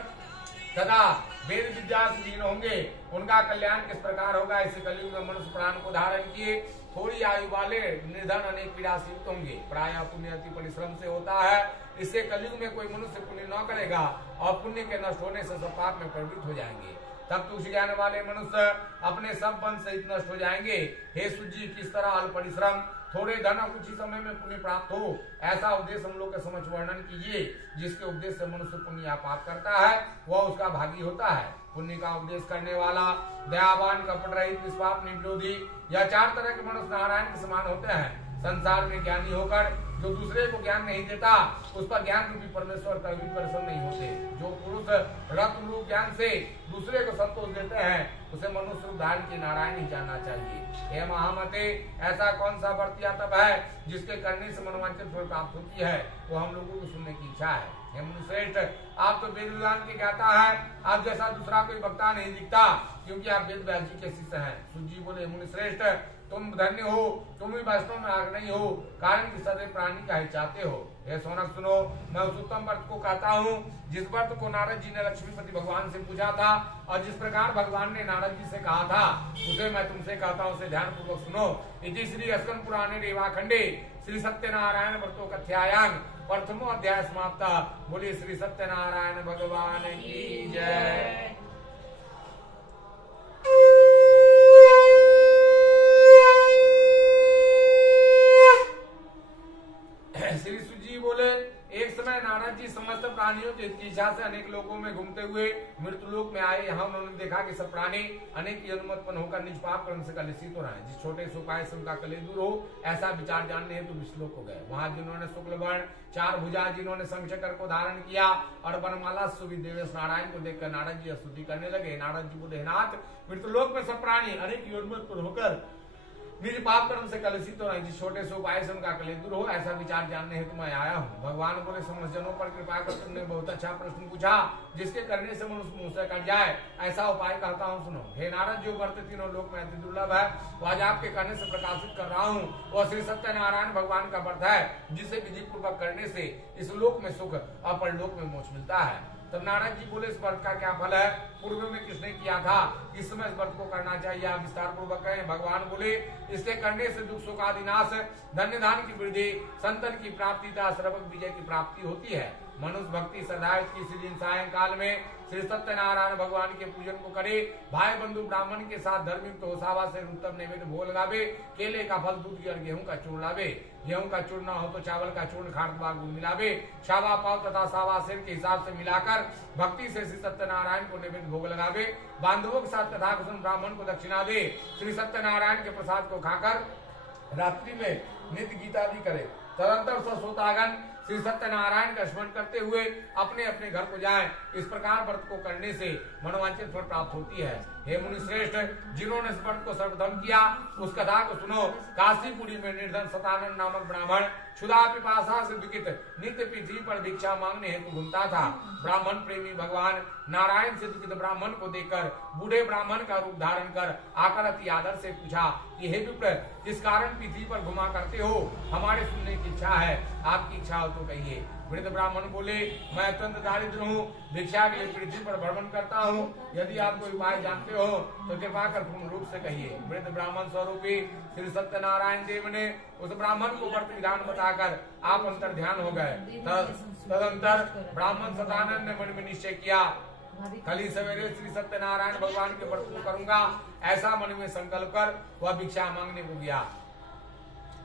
तथा वेद विद्या सुदीन होंगे, उनका कल्याण किस प्रकार होगा। इसे कलयुग में मनुष्य प्राण को धारण किए थोड़ी आयु वाले निर्धन अनेक पीड़ा से युक्त होंगे। प्रायः पुण्य अति परिश्रम से होता है। इससे कलयुग में कोई मनुष्य पुण्य न करेगा और पुण्य के नष्ट होने से सब पाप में प्रवृत्त हो जाएंगे। तब तुझ ज्ञान वाले मनुष्य अपने सब बंध सहित नष्ट हो जाएंगे। हे सुत जी, किस तरह अल्प परिश्रम थोड़े धन और कुछ ही समय में पुण्य प्राप्त हो, ऐसा उपदेश हम लोग के समझ वर्णन कीजिए। जिसके उपदेश से मनुष्य पुण्य या पाप करता है वह उसका भागी होता है। पुण्य का उपदेश करने वाला, दयावान, कपट रहित, निष्पाप, निर्विरोधी, यह 4 तरह के मनुष्य नारायण के समान होते हैं। संसार में ज्ञानी होकर जो दूसरे को ज्ञान नहीं देता उस पर ज्ञान रूपी परमेश्वर का भी प्रसन्न नहीं होते। जो पुरुष रत्न रूप ज्ञान से दूसरे को संतोष देते हैं उसे मनुष्य रूप धारण के नारायण ही जानना चाहिए। हे महामते, ऐसा कौन सा व्रत या तप है जिसके करने से मनोवांछित फल प्राप्त होती है, वो हम लोगों को सुनने की इच्छा है। हे मुनिश्रेष्ठ, आप तो वेद विद्वान के ज्ञाता है, आप जैसा दूसरा कोई वक्ता नहीं दिखता, क्योंकि आप वेद व्यास जी के शिष्य हैं। सुत जी बोले, मुनिश्रेष्ठ तुम धन्य हो, तुम ही वास्तव में आग्रही हो, कारण कि सदैव प्राणी का ही चाहते हो। हे सोनक सुनो, मैं उस उत्तम व्रत को कहता हूँ जिस व्रत को नारद जी ने लक्ष्मीपति भगवान से पूछा था और जिस प्रकार भगवान ने नारद जी से कहा था उसे मैं तुमसे कहता हूँ, उसे ध्यान पूर्वक सुनो। इति श्री अस्कंद पुराणे रेवाखंडे श्री सत्यनारायण व्रतो कथ्यायाम प्रथमो अध्याय समाप्त। बोलिए श्री सत्यनारायण भगवान की जय। श्री सुत जी बोले, एक समय नारद जी समस्त प्राणियों की इच्छा से अनेक लोगों में घूमते हुए मृत्यु लोक में आए। यहाँ उन्होंने देखा कि सब प्राणी अनेक जन्मोत्पन्न होकर निज पाप कर्म से कलुषित हो रहे हैं। जिस छोटे से उपाय से उनका कलेश दूर हो, ऐसा विचार जानने हेतु विश्लोक हो गए। वहां जिन्होंने शुक्ल वर्ण 4 भुजा, जिन्होंने शंखचक्र को धारण किया और वनमाला सुविध देवेश नारायण को देखकर नारद जी स्तुति करने लगे। नारद जी बोले, नाथ, मृत्यु लोक में सब प्राणी अनेक जन्मोत्पन्न होकर निज पाप कर्म से कलुषित हो रहे हैं। जिस छोटे से उपाय से उनका कलेश दूर हो, ऐसा विचार जानने हेतु मैं आया हूँ। भगवान बोले, समस्त जनों पर कृपा कर तुमने बहुत अच्छा प्रश्न पूछा, जिसके करने से मनुष्य मुंह से कट जाए, ऐसा उपाय कहता हूँ, सुनो। हे नारद, जो व्रत तीनों लोक में अति दुर्लभ है वो आज आपके कहने से प्रकाशित कर रहा हूँ। वह श्री सत्यनारायण भगवान का व्रत है जिसे विधि पूर्वक करने से इस लोक में सुख और परलोक में मोक्ष मिलता है। तब नारद जी बोले, इस व्रत का क्या फल है? पूर्व में किसने किया था? इस समय इस व्रत को करना चाहिए, आप विस्तार पूर्वक कहें। भगवान बोले, इसके करने से दुख सुख आदि नाश, धन्य धान की वृद्धि, संतन की प्राप्ति तथा सर्वज्ञ विजय की प्राप्ति होती है। मनुष्य भक्ति श्रद्धा किसी दिन सायंकाल में श्री सत्यनारायण भगवान के पूजन को करे, भाई बंधु ब्राह्मण के साथ धर्मयुक्त हो, सावा से उत्तम नैवेद्य भोग लगावे, केले का फल, दूध और गेहूं का चूर्ण लावे, गेहूं का चूर्ण न हो तो चावल का चूर्ण, खाड़ गुड़ मिलावे, शावा पाव तथा सावा शेर के हिसाब से मिलाकर भक्ति से श्री सत्यनारायण को नैवेद्य भोग लगावे, बांधवों के साथ तथा ब्राह्मण को दक्षिणा दे, श्री सत्यनारायण के प्रसाद को खाकर रात्रि में नित्य गीता भी करे। तदंतर ससोतागन श्री सत्यनारायण का स्मरण करते हुए अपने अपने घर को जाएं। इस प्रकार व्रत को करने से मनोवांछित फल प्राप्त होती है। हे मुनि श्रेष्ठ, जिन्होंने इस व्रत को सर्वप्रथम किया उस कथा को सुनो। काशीपुरी में निर्धन सतानंद नामक ब्राह्मण क्षुधा पिपासा से दुखित नित्य पृथ्वी पर भिक्षा मांगने हेतु घूमता था। ब्राह्मण प्रेमी भगवान नारायण से दुखित ब्राह्मण को देखकर बूढ़े ब्राह्मण का रूप धारण कर आकर अति आदर से पूछा कि हे विप्र, किस कारण पृथ्वी पर घुमा करते हो? हमारे सुनने की इच्छा है, आपकी इच्छा हो तो कहिए। वृद्ध ब्राह्मण बोले, मैं अत्यंत दारिद्र हूँ, भिक्षा के लिए पृथ्वी पर भ्रमण करता हूँ। यदि आप कोई उपाय जानते हो तो कृपा कर पूर्ण रूप से कहिए। वृद्ध ब्राह्मण स्वरूपी श्री सत्यनारायण देव ने उस ब्राह्मण को व्रत विधान बताकर आप अंतर ध्यान हो गए। तदंतर ब्राह्मण सदानंद ने मन में निश्चय किया, कल ही सवेरे श्री सत्यनारायण भगवान के व्रत को करूंगा। ऐसा मन में संकल्प कर वह भिक्षा मांगने को गया।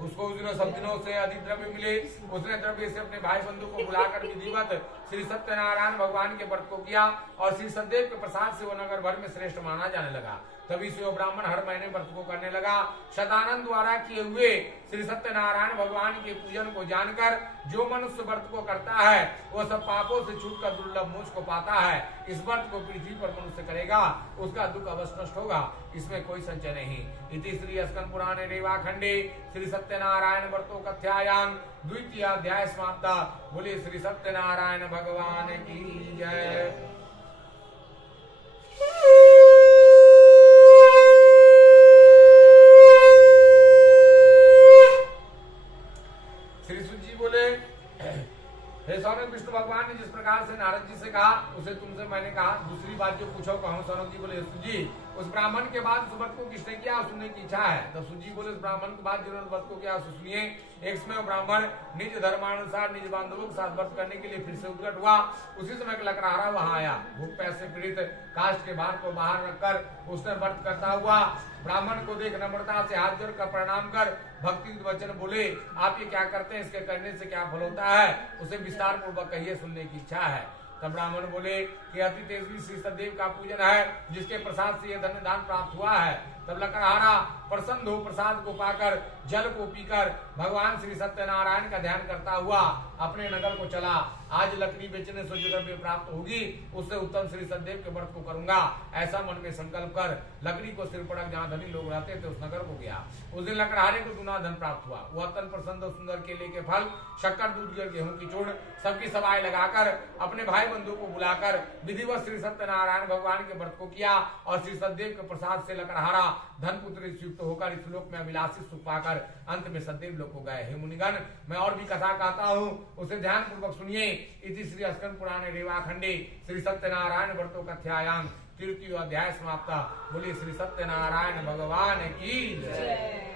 उसको उस दिनों सब दिनों से अधिक द्रव्य मिले। उसने द्रव्य से अपने भाई बंधु को बुलाकर विधिवत श्री सत्यनारायण भगवान के व्रत को किया और श्री सदैव के प्रसाद से वो नगर भर में श्रेष्ठ माना जाने लगा। तभी से वो ब्राह्मण हर महीने व्रत को करने लगा। शतानंद द्वारा किए हुए श्री सत्यनारायण भगवान के पूजन को जानकर जो मनुष्य व्रत को करता है वो सब पापों से छूटकर दुर्लभ मोक्ष को पाता है। इस व्रत को पृथ्वी पर मनुष्य करेगा उसका दुख अवश्य नष्ट होगा, इसमें कोई संशय नहीं। इति श्री स्कंद पुराणे रेवाखंडे श्री सत्यनारायण व्रतो कथ्यायां द्वितीय अध्याय समाप्ता। बोले श्री सत्यनारायण भगवान की जय। श्री सुत जी बोले, हे सौनक, विष्णु भगवान ने जिस प्रकार से नारद जी से कहा उसे तुमसे मैंने कहा। दूसरी बात जो पूछो कहो। सौनक जी बोले, सुत जी, उस ब्राह्मण के बाद उस व्रत को किसने किया सुनने की इच्छा है। तो सुत जी बोले, उस ब्राह्मण के बाद जिन्होंने व्रत को किया सुनिए। एक समय ब्राह्मण निज धर्मानुसार निज बांधवों के साथ व्रत करने के लिए फिर से उद्गट हुआ। उसी समय लकड़हारा वहां आया। भूख प्यास से पीड़ित काष्ठ के भार को बाहर रखकर उसने व्रत करता हुआ ब्राह्मण को देख नम्रता से हाथ जोड़कर प्रणाम कर भक्ति वचन बोले, आप ये क्या करते हैं? इसके करने से क्या फल होता है? उसे विस्तार पूर्वक कहिए, सुनने की इच्छा है। तब ब्राह्मण बोले कि अति तेजवी श्री सदैव का पूजन है जिसके प्रसाद से यह धन दान प्राप्त हुआ है। तब लकड़हारा प्रसन्न हो प्रसाद को पाकर जल को पीकर भगवान श्री सत्यनारायण का ध्यान करता हुआ अपने नगर को चला। आज लकड़ी बेचने से जो द्रव्य प्राप्त होगी उससे उत्तम श्री सदैव के व्रत को करूंगा, ऐसा मन में संकल्प कर लकड़ी को सिर पड़क जहाँ धनी लोग रहते थे उस नगर को गया। उस दिन लकड़हारे को दुना धन प्राप्त हुआ। वह अत्यंत प्रसन्न सुंदर केले के फल, शक्कर, दूध, गेहूं की चूर्ण सबकी सभाएं लगाकर अपने भाई बंधु को बुलाकर विधिवत श्री सत्यनारायण भगवान के व्रत को किया और श्री सदैव के प्रसाद से लकड़हारा धन पुत्र युक्त होकर इस लोक में अभिलाषी सुख पाकर अंत में सदैव लोक को गए। हे मुनिगण, मैं और भी कथा कहता हूँ, उसे ध्यान पूर्वक सुनिए। इति श्री स्कंद पुराणे रेवाखंडे श्री सत्यनारायण व्रतो कथ्यायां तृतीय अध्याय समाप्ता। बोलिए श्री सत्यनारायण भगवान की जय।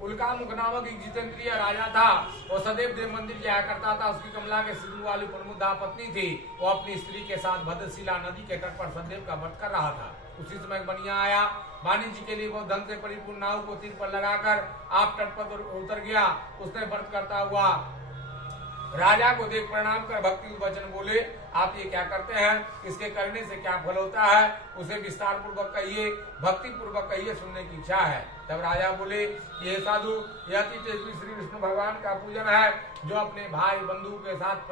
उल्कामुख नामक एक जितेंद्रिय राजा था। वो सदैव देव मंदिर जाया करता था। उसकी कमला के सिंधु वाली प्रमुदा पत्नी थी। वो अपनी स्त्री के साथ भद्रशिला नदी के तट पर सदैव का व्रत कर रहा था। उसी समय बनिया आया। वाणिज्य के लिए वो धन से परिपूर्ण नाव को तीर पर लगाकर आप तट पर उतर गया। उसने व्रत करता हुआ राजा को देख प्रणाम कर भक्ति वचन बोले, आप ये क्या करते हैं? इसके करने से क्या फल होता है? उसे विस्तार पूर्वक कहिए, भक्ति पूर्वक कहिए, सुनने की इच्छा है। तब राजा बोले, ये साधु, यह अति तेजस्वी श्री विष्णु भगवान का पूजन है जो अपने भाई बंधु के साथ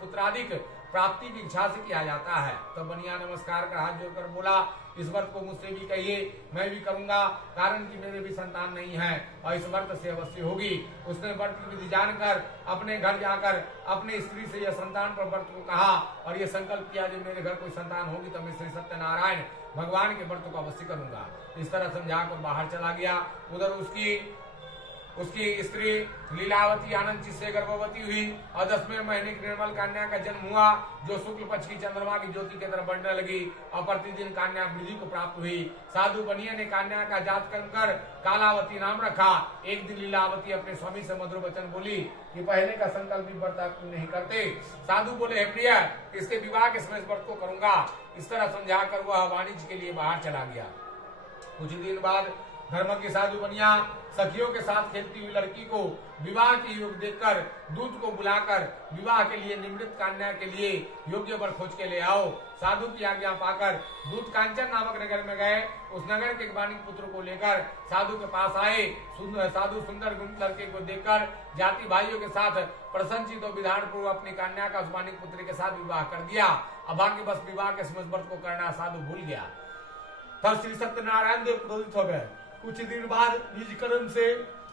पुत्रादिक प्राप्ति की इच्छा से किया जाता है। तब बनिया नमस्कार कर हाथ जोड़कर बोला, इस व्रत को मुझसे भी कहिए, मैं भी करूंगा, कारण कि मेरे भी संतान नहीं है और इस व्रत से अवश्य होगी। उसने व्रत की विधि जानकर अपने घर जाकर अपने स्त्री से यह संतान पर व्रत को कहा और यह संकल्प किया, जो मेरे घर कोई संतान होगी तो मैं श्री सत्यनारायण भगवान के व्रत को अवश्य करूंगा। इस तरह समझाकर बाहर चला गया। उधर उसकी स्त्री लीलावती आनंद से गर्भवती हुई और 10वें महीने की निर्मल कन्या का जन्म हुआ, जो शुक्ल पक्ष की चंद्रमा की ज्योति की तरह बढ़ने लगी और प्रतिदिन कन्या वृद्धि को प्राप्त हुई। साधु बनिया ने कन्या का जात कर्म कर कालावती नाम रखा। एक दिन लीलावती अपने स्वामी से मधुर वचन बोली कि पहले का संकल्प भी व्रत नहीं करते। साधु बोले, हे प्रिय, इसके विवाह के समय व्रत को करूंगा। इस तरह समझाकर वह वाणिज्य के लिए बाहर चला गया। कुछ दिन बाद धर्म की साधु बनिया सखियों के साथ खेलती हुई लड़की को विवाह की योग देखकर दूत को बुलाकर विवाह के लिए निमृत कन्या के लिए योग्य वर खोज के ले आओ। साधु की आज्ञा पाकर दूत कांचन नामक नगर में गए। उस नगर के वाणिक पुत्र को लेकर साधु के पास आए। साधु सुंदर गुण लड़के को देखकर जाति भाइयों के साथ प्रसन्नचित और विधान पूर्व अपनी कन्या का उस वाणिक पुत्र के साथ विवाह कर दिया। अभाग्य बस विवाह के समझ व्रत को करना साधु भूल गया। तब श्री सत्यनारायण देव क्रोधित हो गए। कुछ दिन बाद निज कर्म से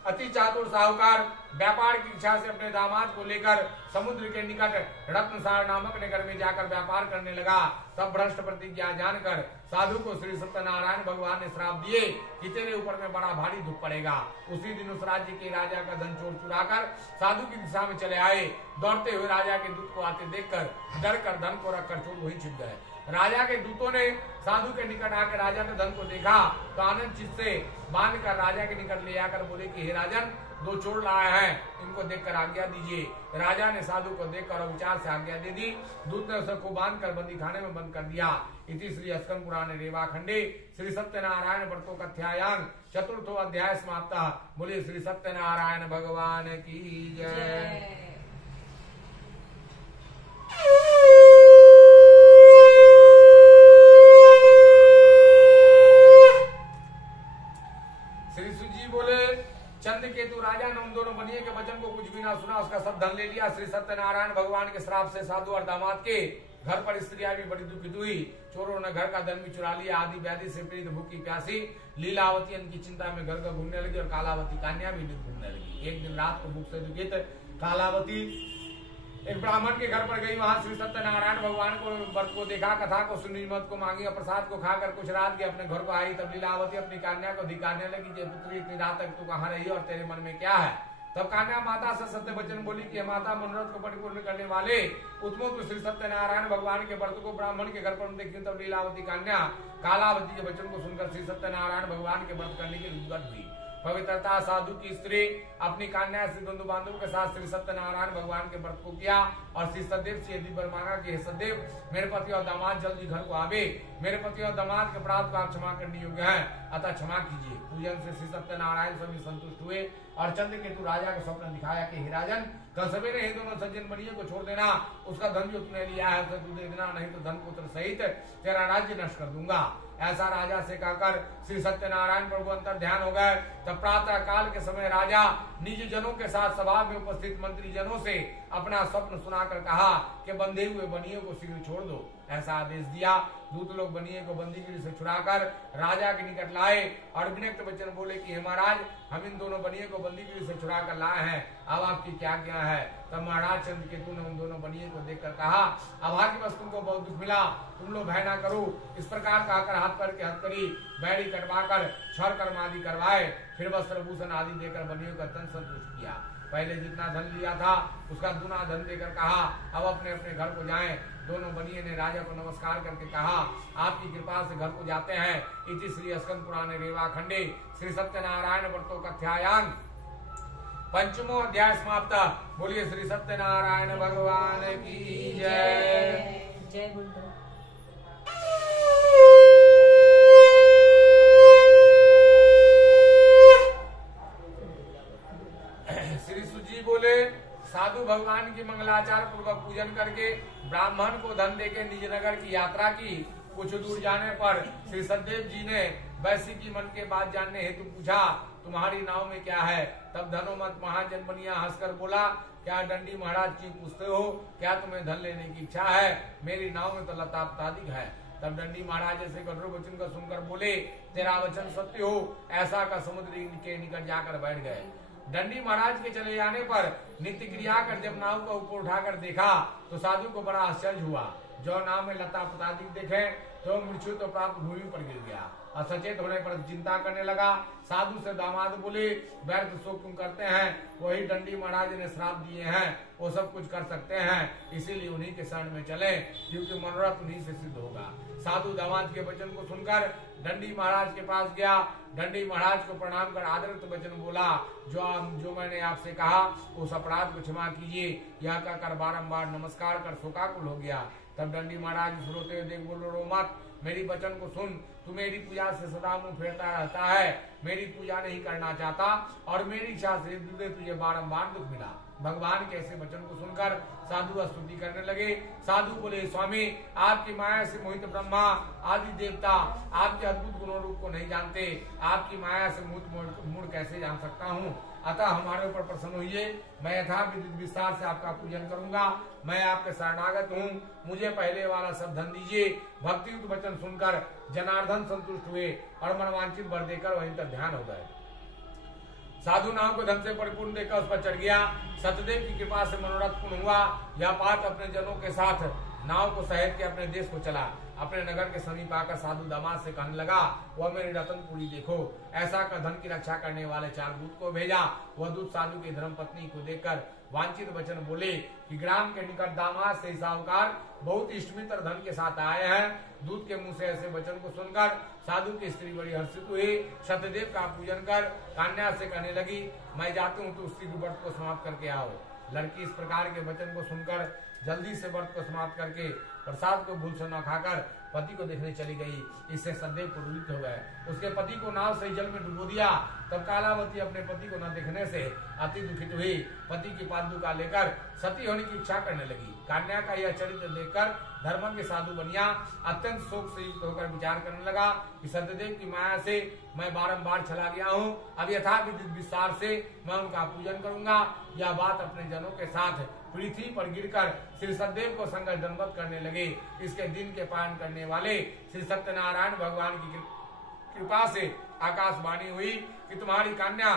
अति चातुर साहूकार व्यापार की इच्छा से अपने दामाद को लेकर समुद्र के निकट रत्नसार नामक नगर में जाकर व्यापार करने लगा। तब भ्रष्ट प्रतिज्ञा जानकर साधु को श्री सत्यनारायण भगवान ने श्राप दिए कि तेरे ऊपर में बड़ा भारी दुख पड़ेगा। उसी दिन उस राज्य के राजा का धन चोर चुराकर साधु की दिशा में चले आए। दौड़ते हुए राजा के दूत को आते देखकर डर कर धन को रखकर चोर वहीं छिप गए। राजा के दूतों ने साधु के निकट आकर राजा ने धन को देखा तो आनंद चित्त से बांध कर राजा के निकट ले आकर बोले कि हे राजन, दो चोर लाए हैं, इनको देखकर आज्ञा दीजिए। राजा ने साधु को देखकर विचार से आज्ञा दे दी। दूत ने उसे को बांध कर बंदी खाने में बंद कर दिया। इति श्री अस्कंद पुराण रेवा खंडे श्री सत्यनारायण व्रतों कथ्यायां चतुर्थो अध्याय समाप्त। बोले श्री सत्यनारायण भगवान की जय। श्री सुजी बोले चंद्र केतु राजा ने उन दोनों बनिए के वचन को कुछ भी ना सुना, उसका सब धन ले लिया। श्री सत्यनारायण भगवान के श्राप से साधु और दामाद के घर पर स्त्रियां भी बड़ी दुखित हुई। चोरों ने घर का धन भी चुरा लिया। आदि व्याधि से पीड़ित भूखी प्यासी लीलावती इनकी चिंता में घर घूमने लगी और कालावती कन्या भी घूमने लगी। एक दिन रात को भूख से दुखित कालावती एक ब्राह्मण के घर पर गई। वहां श्री सत्यनारायण भगवान को व्रत को देखा, कथा को सुनी, मत को मांगी और प्रसाद को खाकर कुछ रात के अपने घर को आई। तब लीलावती अपनी कन्या को धिकारने लगी, जे पुत्री इतनी रात तक तू कहाँ रही और तेरे मन में क्या है। तब कन्या माता से सत्य वचन बोली कि माता मनोरथ को परिपूर्ण करने वाले उत्तम श्री सत्यनारायण भगवान के व्रत को ब्राह्मण के घर पर देखी। तब लीलावती कन्या कालावती के वचन को सुनकर श्री सत्यनारायण भगवान के व्रत करने की उद्गत हुई। पवित्रता साधु की स्त्री अपनी कन्या श्री बंधु बांधव के साथ श्री सत्यनारायण भगवान के व्रत को किया और श्री सदैव से यदि वर मांगा कि हे सदैव मेरे पति और दामाद जल्दी घर को आवे, मेरे पति और दामाद के अपराध को आप क्षमा करने योग्य हैं, अतः क्षमा कीजिए। पूजन से श्री सत्यनारायण स्वामी संतुष्ट हुए और चंद्र केतु राजा को स्वप्न दिखाया कि हे राजन, कल सवेरे ही दोनों सज्जन बनिए को छोड़ देना, उसका धन जो तुमने लिया है उसे तू दे देना, नहीं तो धन पुत्र सहित तेरा राज्य नष्ट कर दूंगा। ऐसा राजा से कहकर श्री सत्यनारायण प्रभु अंतर ध्यान हो गए। तब प्रातः काल के समय राजा निज जनों के साथ सभा में उपस्थित मंत्री जनों से अपना स्वप्न सुनाकर कहा कि बंधे हुए बनियों को शीघ्र छोड़ दो। ऐसा आदेश दिया। दूत लोग बनिए को बंदीगिरी से छुड़ाकर राजा के निकट लाए और विनक्त वचन बोले कि हे महाराज, हम इन दोनों बनिए को बंदीगिरी से छुड़ाकर लाए हैं, अब आपकी क्या आज्ञा है। तब महाराज चंद्र केतु ने उन दोनों बनिए को देखकर कहा, अभाग्य वस्तु को बहुत दुख मिला, तुम लोग भय ना करो। इस प्रकार कहकर हाथ पर के हथकड़ी बैरी कटवाकर छर कर्म आदि करवाए, फिर वस्त्र भूषण आदि देकर बनियों का तन संतुष्ट किया। पहले जितना धन लिया था उसका दुना धन देकर कहा, अब अपने अपने घर को जाएं। दोनों बनिए ने राजा को नमस्कार करके कहा, आपकी कृपा से घर को जाते हैं। इति श्री अस्कंद पुराण रेवा खंडे श्री सत्यनारायण व्रतों कथ्यायां पंचमो अध्याय समाप्त। बोलिए श्री सत्यनारायण भगवान की जय। जय गुरुदेव। श्री सुजी बोले साधु भगवान की मंगलाचार पूर्वक पूजन करके ब्राह्मण को धन देके निज नगर की यात्रा की। कुछ दूर जाने पर श्री सदैव जी ने वैसी की मन के बात जानने हेतु पूछा, तुम्हारी नाव में क्या है। तब धनोमत महाजन बनिया हंसकर बोला, क्या दंडी महाराज जी पूछते हो, क्या तुम्हें धन लेने की इच्छा है। मेरी नाव में तो लता पतादिक है। तब दंडी महाराज ऐसे कठोर वचन का सुनकर बोले, तेरा वचन सत्य हो। ऐसा का समुद्र के निकट जाकर बैठ गए। दंडी महाराज के चले जाने पर नित्य क्रिया कर जब नाव को ऊपर उठाकर देखा तो साधु को बड़ा आश्चर्य हुआ। जो नाव में लता पतादिक देखे तो मृत्यु तो प्राप्त भूमि पर गिर गया और सचेत होने पर चिंता करने लगा। साधु से दामाद बोले, व्यर्थ शोक तुम करते हैं, वही दंडी महाराज ने श्राप दिए हैं, वो सब कुछ कर सकते हैं, इसीलिए उन्हीं के शरण में चले, क्योंकि मनोरथ उन्हीं से सिद्ध होगा। साधु दामाद के वचन को सुनकर दंडी महाराज के पास गया। दंडी महाराज को प्रणाम कर आदरित वचन बोला, जो मैंने आपसे कहा उस अपराध को क्षमा कीजिए। यह कहकर बारंबार नमस्कार कर शोकाकुल हो गया। तब दंडी महाराज श्रोते देख बोलो, रो मत, मेरी वचन को सुन, तू मेरी पूजा से सदा मुंह फेरता रहता है, मेरी पूजा नहीं करना चाहता और मेरी इच्छा से तुझे बारंबार दुख मिला। भगवान के ऐसे वचन को सुनकर साधु स्तुति करने लगे। साधु बोले, स्वामी आपकी माया से मोहित ब्रह्मा आदि देवता आपके अद्भुत गुणों रूप को नहीं जानते, आपकी माया से मोहित मूड कैसे जान सकता हूँ। अतः हमारे ऊपर प्रसन्न होइए, मैं यथा विस्तार से आपका पूजन करूंगा। मैं आपके शरणागत हूँ, मुझे पहले वाला सब धन दीजिए। भक्तियुक्त वचन सुनकर जनार्दन संतुष्ट हुए और मनवांछित वर देकर वहीं तक ध्यान हो गए। साधु नाव को धन से परिपूर्ण देकर उस पर चढ़ गया। सतदेव की कृपा से मनोरथ पूर्ण हुआ। यह पार्थ अपने जनों के साथ नाव को सहित के अपने देश को चला। अपने नगर के समीप आकर साधु दामाद से कहने लगा, वह मेरी रतनपुरी देखो। ऐसा कर धन की रक्षा करने वाले 4 दूत को भेजा। वह दूत साधु की धर्म पत्नी को देखकर वांछित वचन बोले कि ग्राम के निकट दामाद से साहूकार बहुत इष्टमित्र धन के साथ आए हैं। दूत के मुंह से ऐसे वचन को सुनकर साधु की स्त्री बड़ी हर्षित हुई। सत्यदेव का पूजन कर कन्या से कहने लगी, मैं जाती हूँ, तो उसी व्रत को समाप्त करके आओ। लड़की इस प्रकार के वचन को सुनकर जल्दी से व्रत को समाप्त करके प्रसाद को भूल से न खाकर पति को देखने चली गई। इससे सदैव प्रवृत्त हो गए। उसके पति को नाव से जल में डुबो दिया। तब कालावती अपने पति को न देखने से अति दुखित हुई। पति की पादुका लेकर सती होने की इच्छा करने लगी। कन्या का यह चरित्र देखकर धर्म के साधु बनिया अत्यंत शोक से युक्त होकर विचार करने लगा कि सत्यदेव की माया से मैं बारंबार चला गया हूँ। अब यथाविधि विस्तार से मैं उनका पूजन करूंगा। यह बात अपने जनों के साथ पृथ्वी पर गिरकर श्री सत्यदेव को संघर्ष दंडवत करने लगे। इसके दिन के पालन करने वाले श्री सत्यनारायण भगवान की कृपा से आकाशवाणी हुई कि तुम्हारी कन्या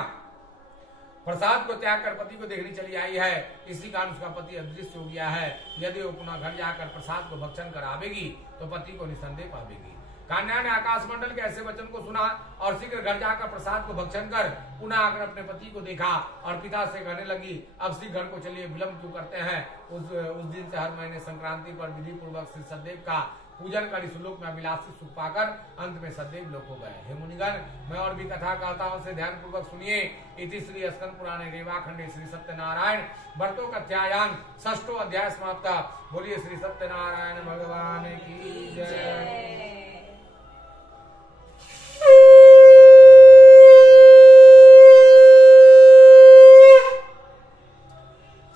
प्रसाद को त्याग कर पति को देखने चली आई है। इसी कारण उसका पति अदृश्य हो गया है। यदि वो पुनः घर जाकर प्रसाद को भक्षण कर आवेगी तो पति को निसंदेह पावेगी। कन्या ने आकाश मंडल के ऐसे वचन को सुना और शीघ्र घर जाकर प्रसाद को भक्षण कर पुनः आकर अपने पति को देखा और पिता से कहने लगी, अब शीघ्र घर को चलिए, विलंब क्यों करते हैं। उस दिन से हर महीने संक्रांति पर विधि पूर्वक श्री सत्यदेव का पूजन कर इस लोक में अभिलाषी सुख पाकर अंत में सदैव लोक हो गए। हे मुनिगण, मैं और भी कथा कहता हूँ, से ध्यान पूर्वक सुनिए। इति श्री स्कंद पुराणे रेवाखंडे श्री सत्यनारायण व्रतों कथ्यायाम 6ठो अध्याय समाप्त। बोलिए श्री सत्यनारायण भगवान की जय।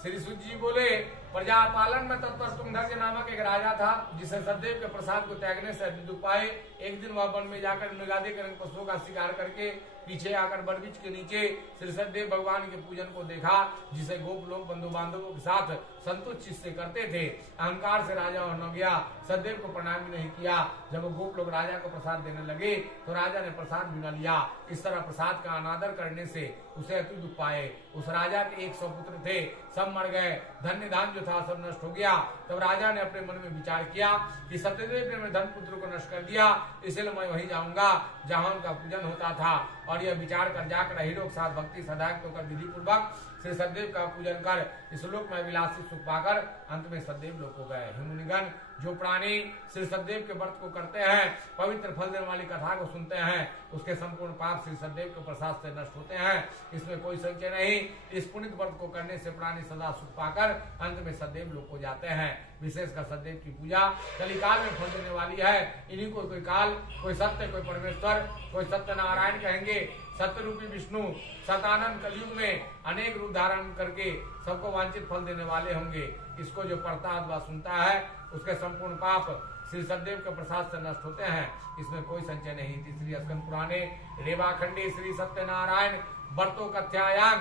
श्री सूत जी बोले, प्रजापालन में तत्पर तुंगध्वज नामक एक राजा था, जिसे सत्यदेव के प्रसाद को त्यागने से दुख पाए। एक दिन वह वन में जाकर मृगादि पशुओं का शिकार करके पीछे आकर वृक्ष के नीचे श्री सत्यदेव भगवान के पूजन को देखा, जिसे गोप लोग बंधु बांधवों के साथ संतुष्ट चित्त से करते थे। अहंकार से राजा न गया, सत्यदेव को प्रणाम भी नहीं किया। जब वो गोप लोग राजा को प्रसाद देने लगे तो राजा ने प्रसाद भी न लिया। इस तरह प्रसाद का अनादर करने से उसे अति दुख पाए। उस राजा के 100 पुत्र थे, सब मर गए। धन्य धान जो था सब नष्ट हो गया। तब राजा ने अपने मन में विचार किया कि सत्यदेव ने मेरे धन पुत्र को नष्ट कर दिया, इसलिए मैं वहीं जाऊंगा जहां उनका पूजन होता था। और यह विचार कर जाकर हीरो के साथ भक्ति सदायक होकर विधि पूर्वक श्री सत्यदेव का पूजन कर इस लोक में विलासी सुख पाकर अंत में सत्यदेव लोक हो गए। हे मुनिगण, जो प्राणी श्री सत्यदेव के व्रत को करते हैं, पवित्र फल देने वाली कथा को सुनते हैं, उसके संपूर्ण पाप श्री सत्यदेव के प्रसाद से नष्ट होते हैं। इसमें कोई संशय नहीं। इस पुण्य व्रत को करने से प्राणी सदा सुख पाकर अंत में सत्यदेव लोक को जाते हैं। विशेषकर सत्यदेव की पूजा कलिकाल में फल देने वाली है। इन्हीं को कोई काल, कोई सत्य, कोई परमेश्वर, कोई सत्यनारायण कहेंगे। सत्य रूपी विष्णु सतानंद कलयुग में अनेक रूप धारण करके सबको वांछित फल देने वाले होंगे। इसको जो पढ़ता अथवा सुनता है, उसके संपूर्ण पाप श्री सत्यदेव के प्रसाद से नष्ट होते हैं। इसमें कोई संशय नहीं। तीसरी स्कंद पुराणे रेवाखंडे श्री सत्यनारायण व्रतों कथ्यायाम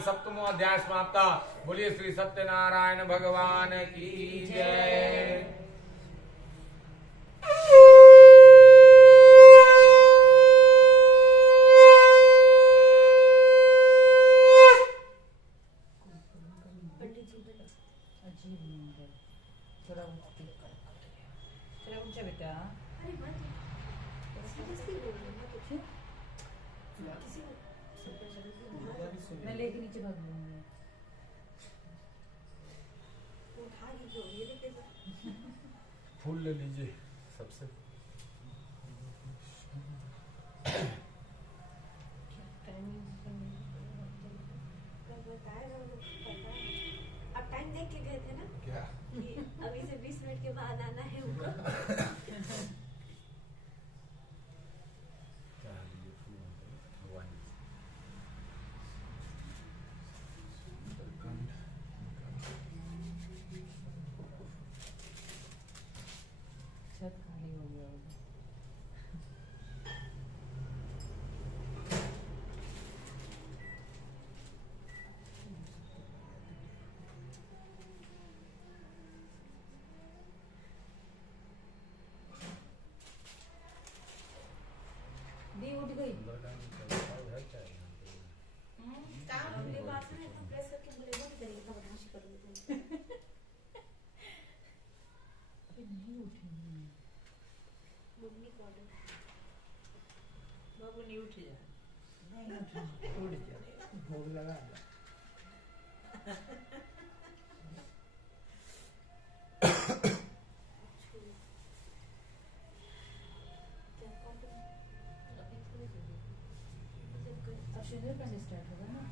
7वां अध्याय समाप्त। बोलिए श्री सत्यनारायण भगवान की जय। बेटा अरे मत सीरियसली बोल रही हूँ किसी मैं लेके नीचे भाग लूंगी। उठा लीजिए, ये लेके फूल ले लीजिए सबसे। बताया आप टाइम देख के गए थे ना क्या? कि अभी से 20 मिनट के बाद आना है उनको। गई। सुंदरकांड की चर्चा है क्या यहाँ पे? काम के पास में इतना प्रेस करके बोले वो नहीं करेगा बदमाशी करोगे तुम। अरे नहीं उठी मैं। मम्मी को ऑर्डर बाबू नहीं उठ जाए नहीं उठी। उठ जाए भोग लगा दे। क्या ऑर्डर अभी थोड़ी देर अब शुगर का स्टार्ट होगा ना,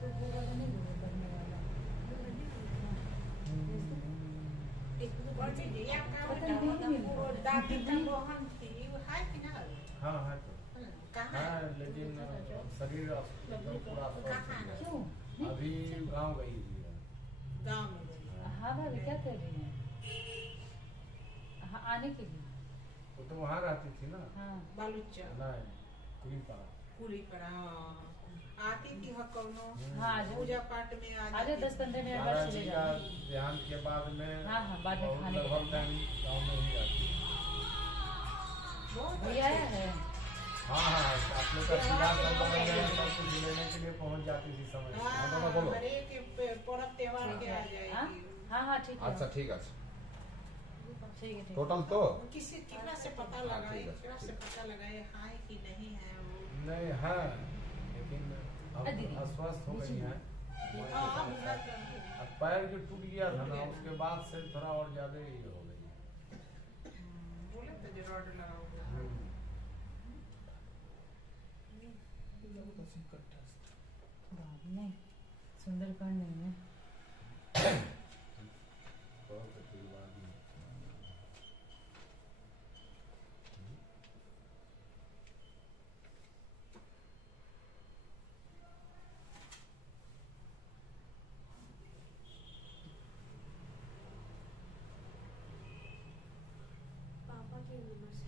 तो वो वाला नहीं होगा करने वाला। एक तो और जी या काम पता नहीं मिलता। वो दादी का वो हम थी वो है कि ना हाँ है तो कहाँ हाँ, लेकिन शरीर एकदम पूरा स्वस्थ है। क्यों? अभी गांव गई हुई है। गाँव में गई। हाँ भाभी क्या कर रही हैं? हाँ आने के लिए। वो तो वहाँ रहती थी ना, हाँ बालूचा नहीं कुलीपाड़ा। पूरी पर आती थी वह कौनो हाँ आ जाओ। पूजा पाठ में आ आ जाओ 10-15 मिनट बाद दादा चले जी का जाओ। देहांत के बाद में हाँ हाँ बाद में बहुत खाने के लगभग टाइम गाँव में ही रहती है। बहुत भैया आया है। हाँ हाँ आप लोग का सीधा संबंध है, सब कुछ लेने के लिए पहुँच जाती थी समय से। हाँ दादा बोलो। हर एक पर्व त्योहार के आ हाँ जाएगी हाँ हाँ ठीक है। अच्छा ठीक है। ठीक है ठीक है। टोटल तो किसी कितना से पता लगाए कितना से पता लगाए हाँ कि नहीं है वो नहीं है, लेकिन दीदी। अब अस्वस्थ हो गई है। हाँ, अब पैर जो टूट गया था ना, उसके बाद से थोड़ा और ज्यादा ही हो गई। बोले तो जो रॉड लगाओगे नहीं सुंदरकांड नहीं है। बहुत अच्छी बात है। पापा की उम्र से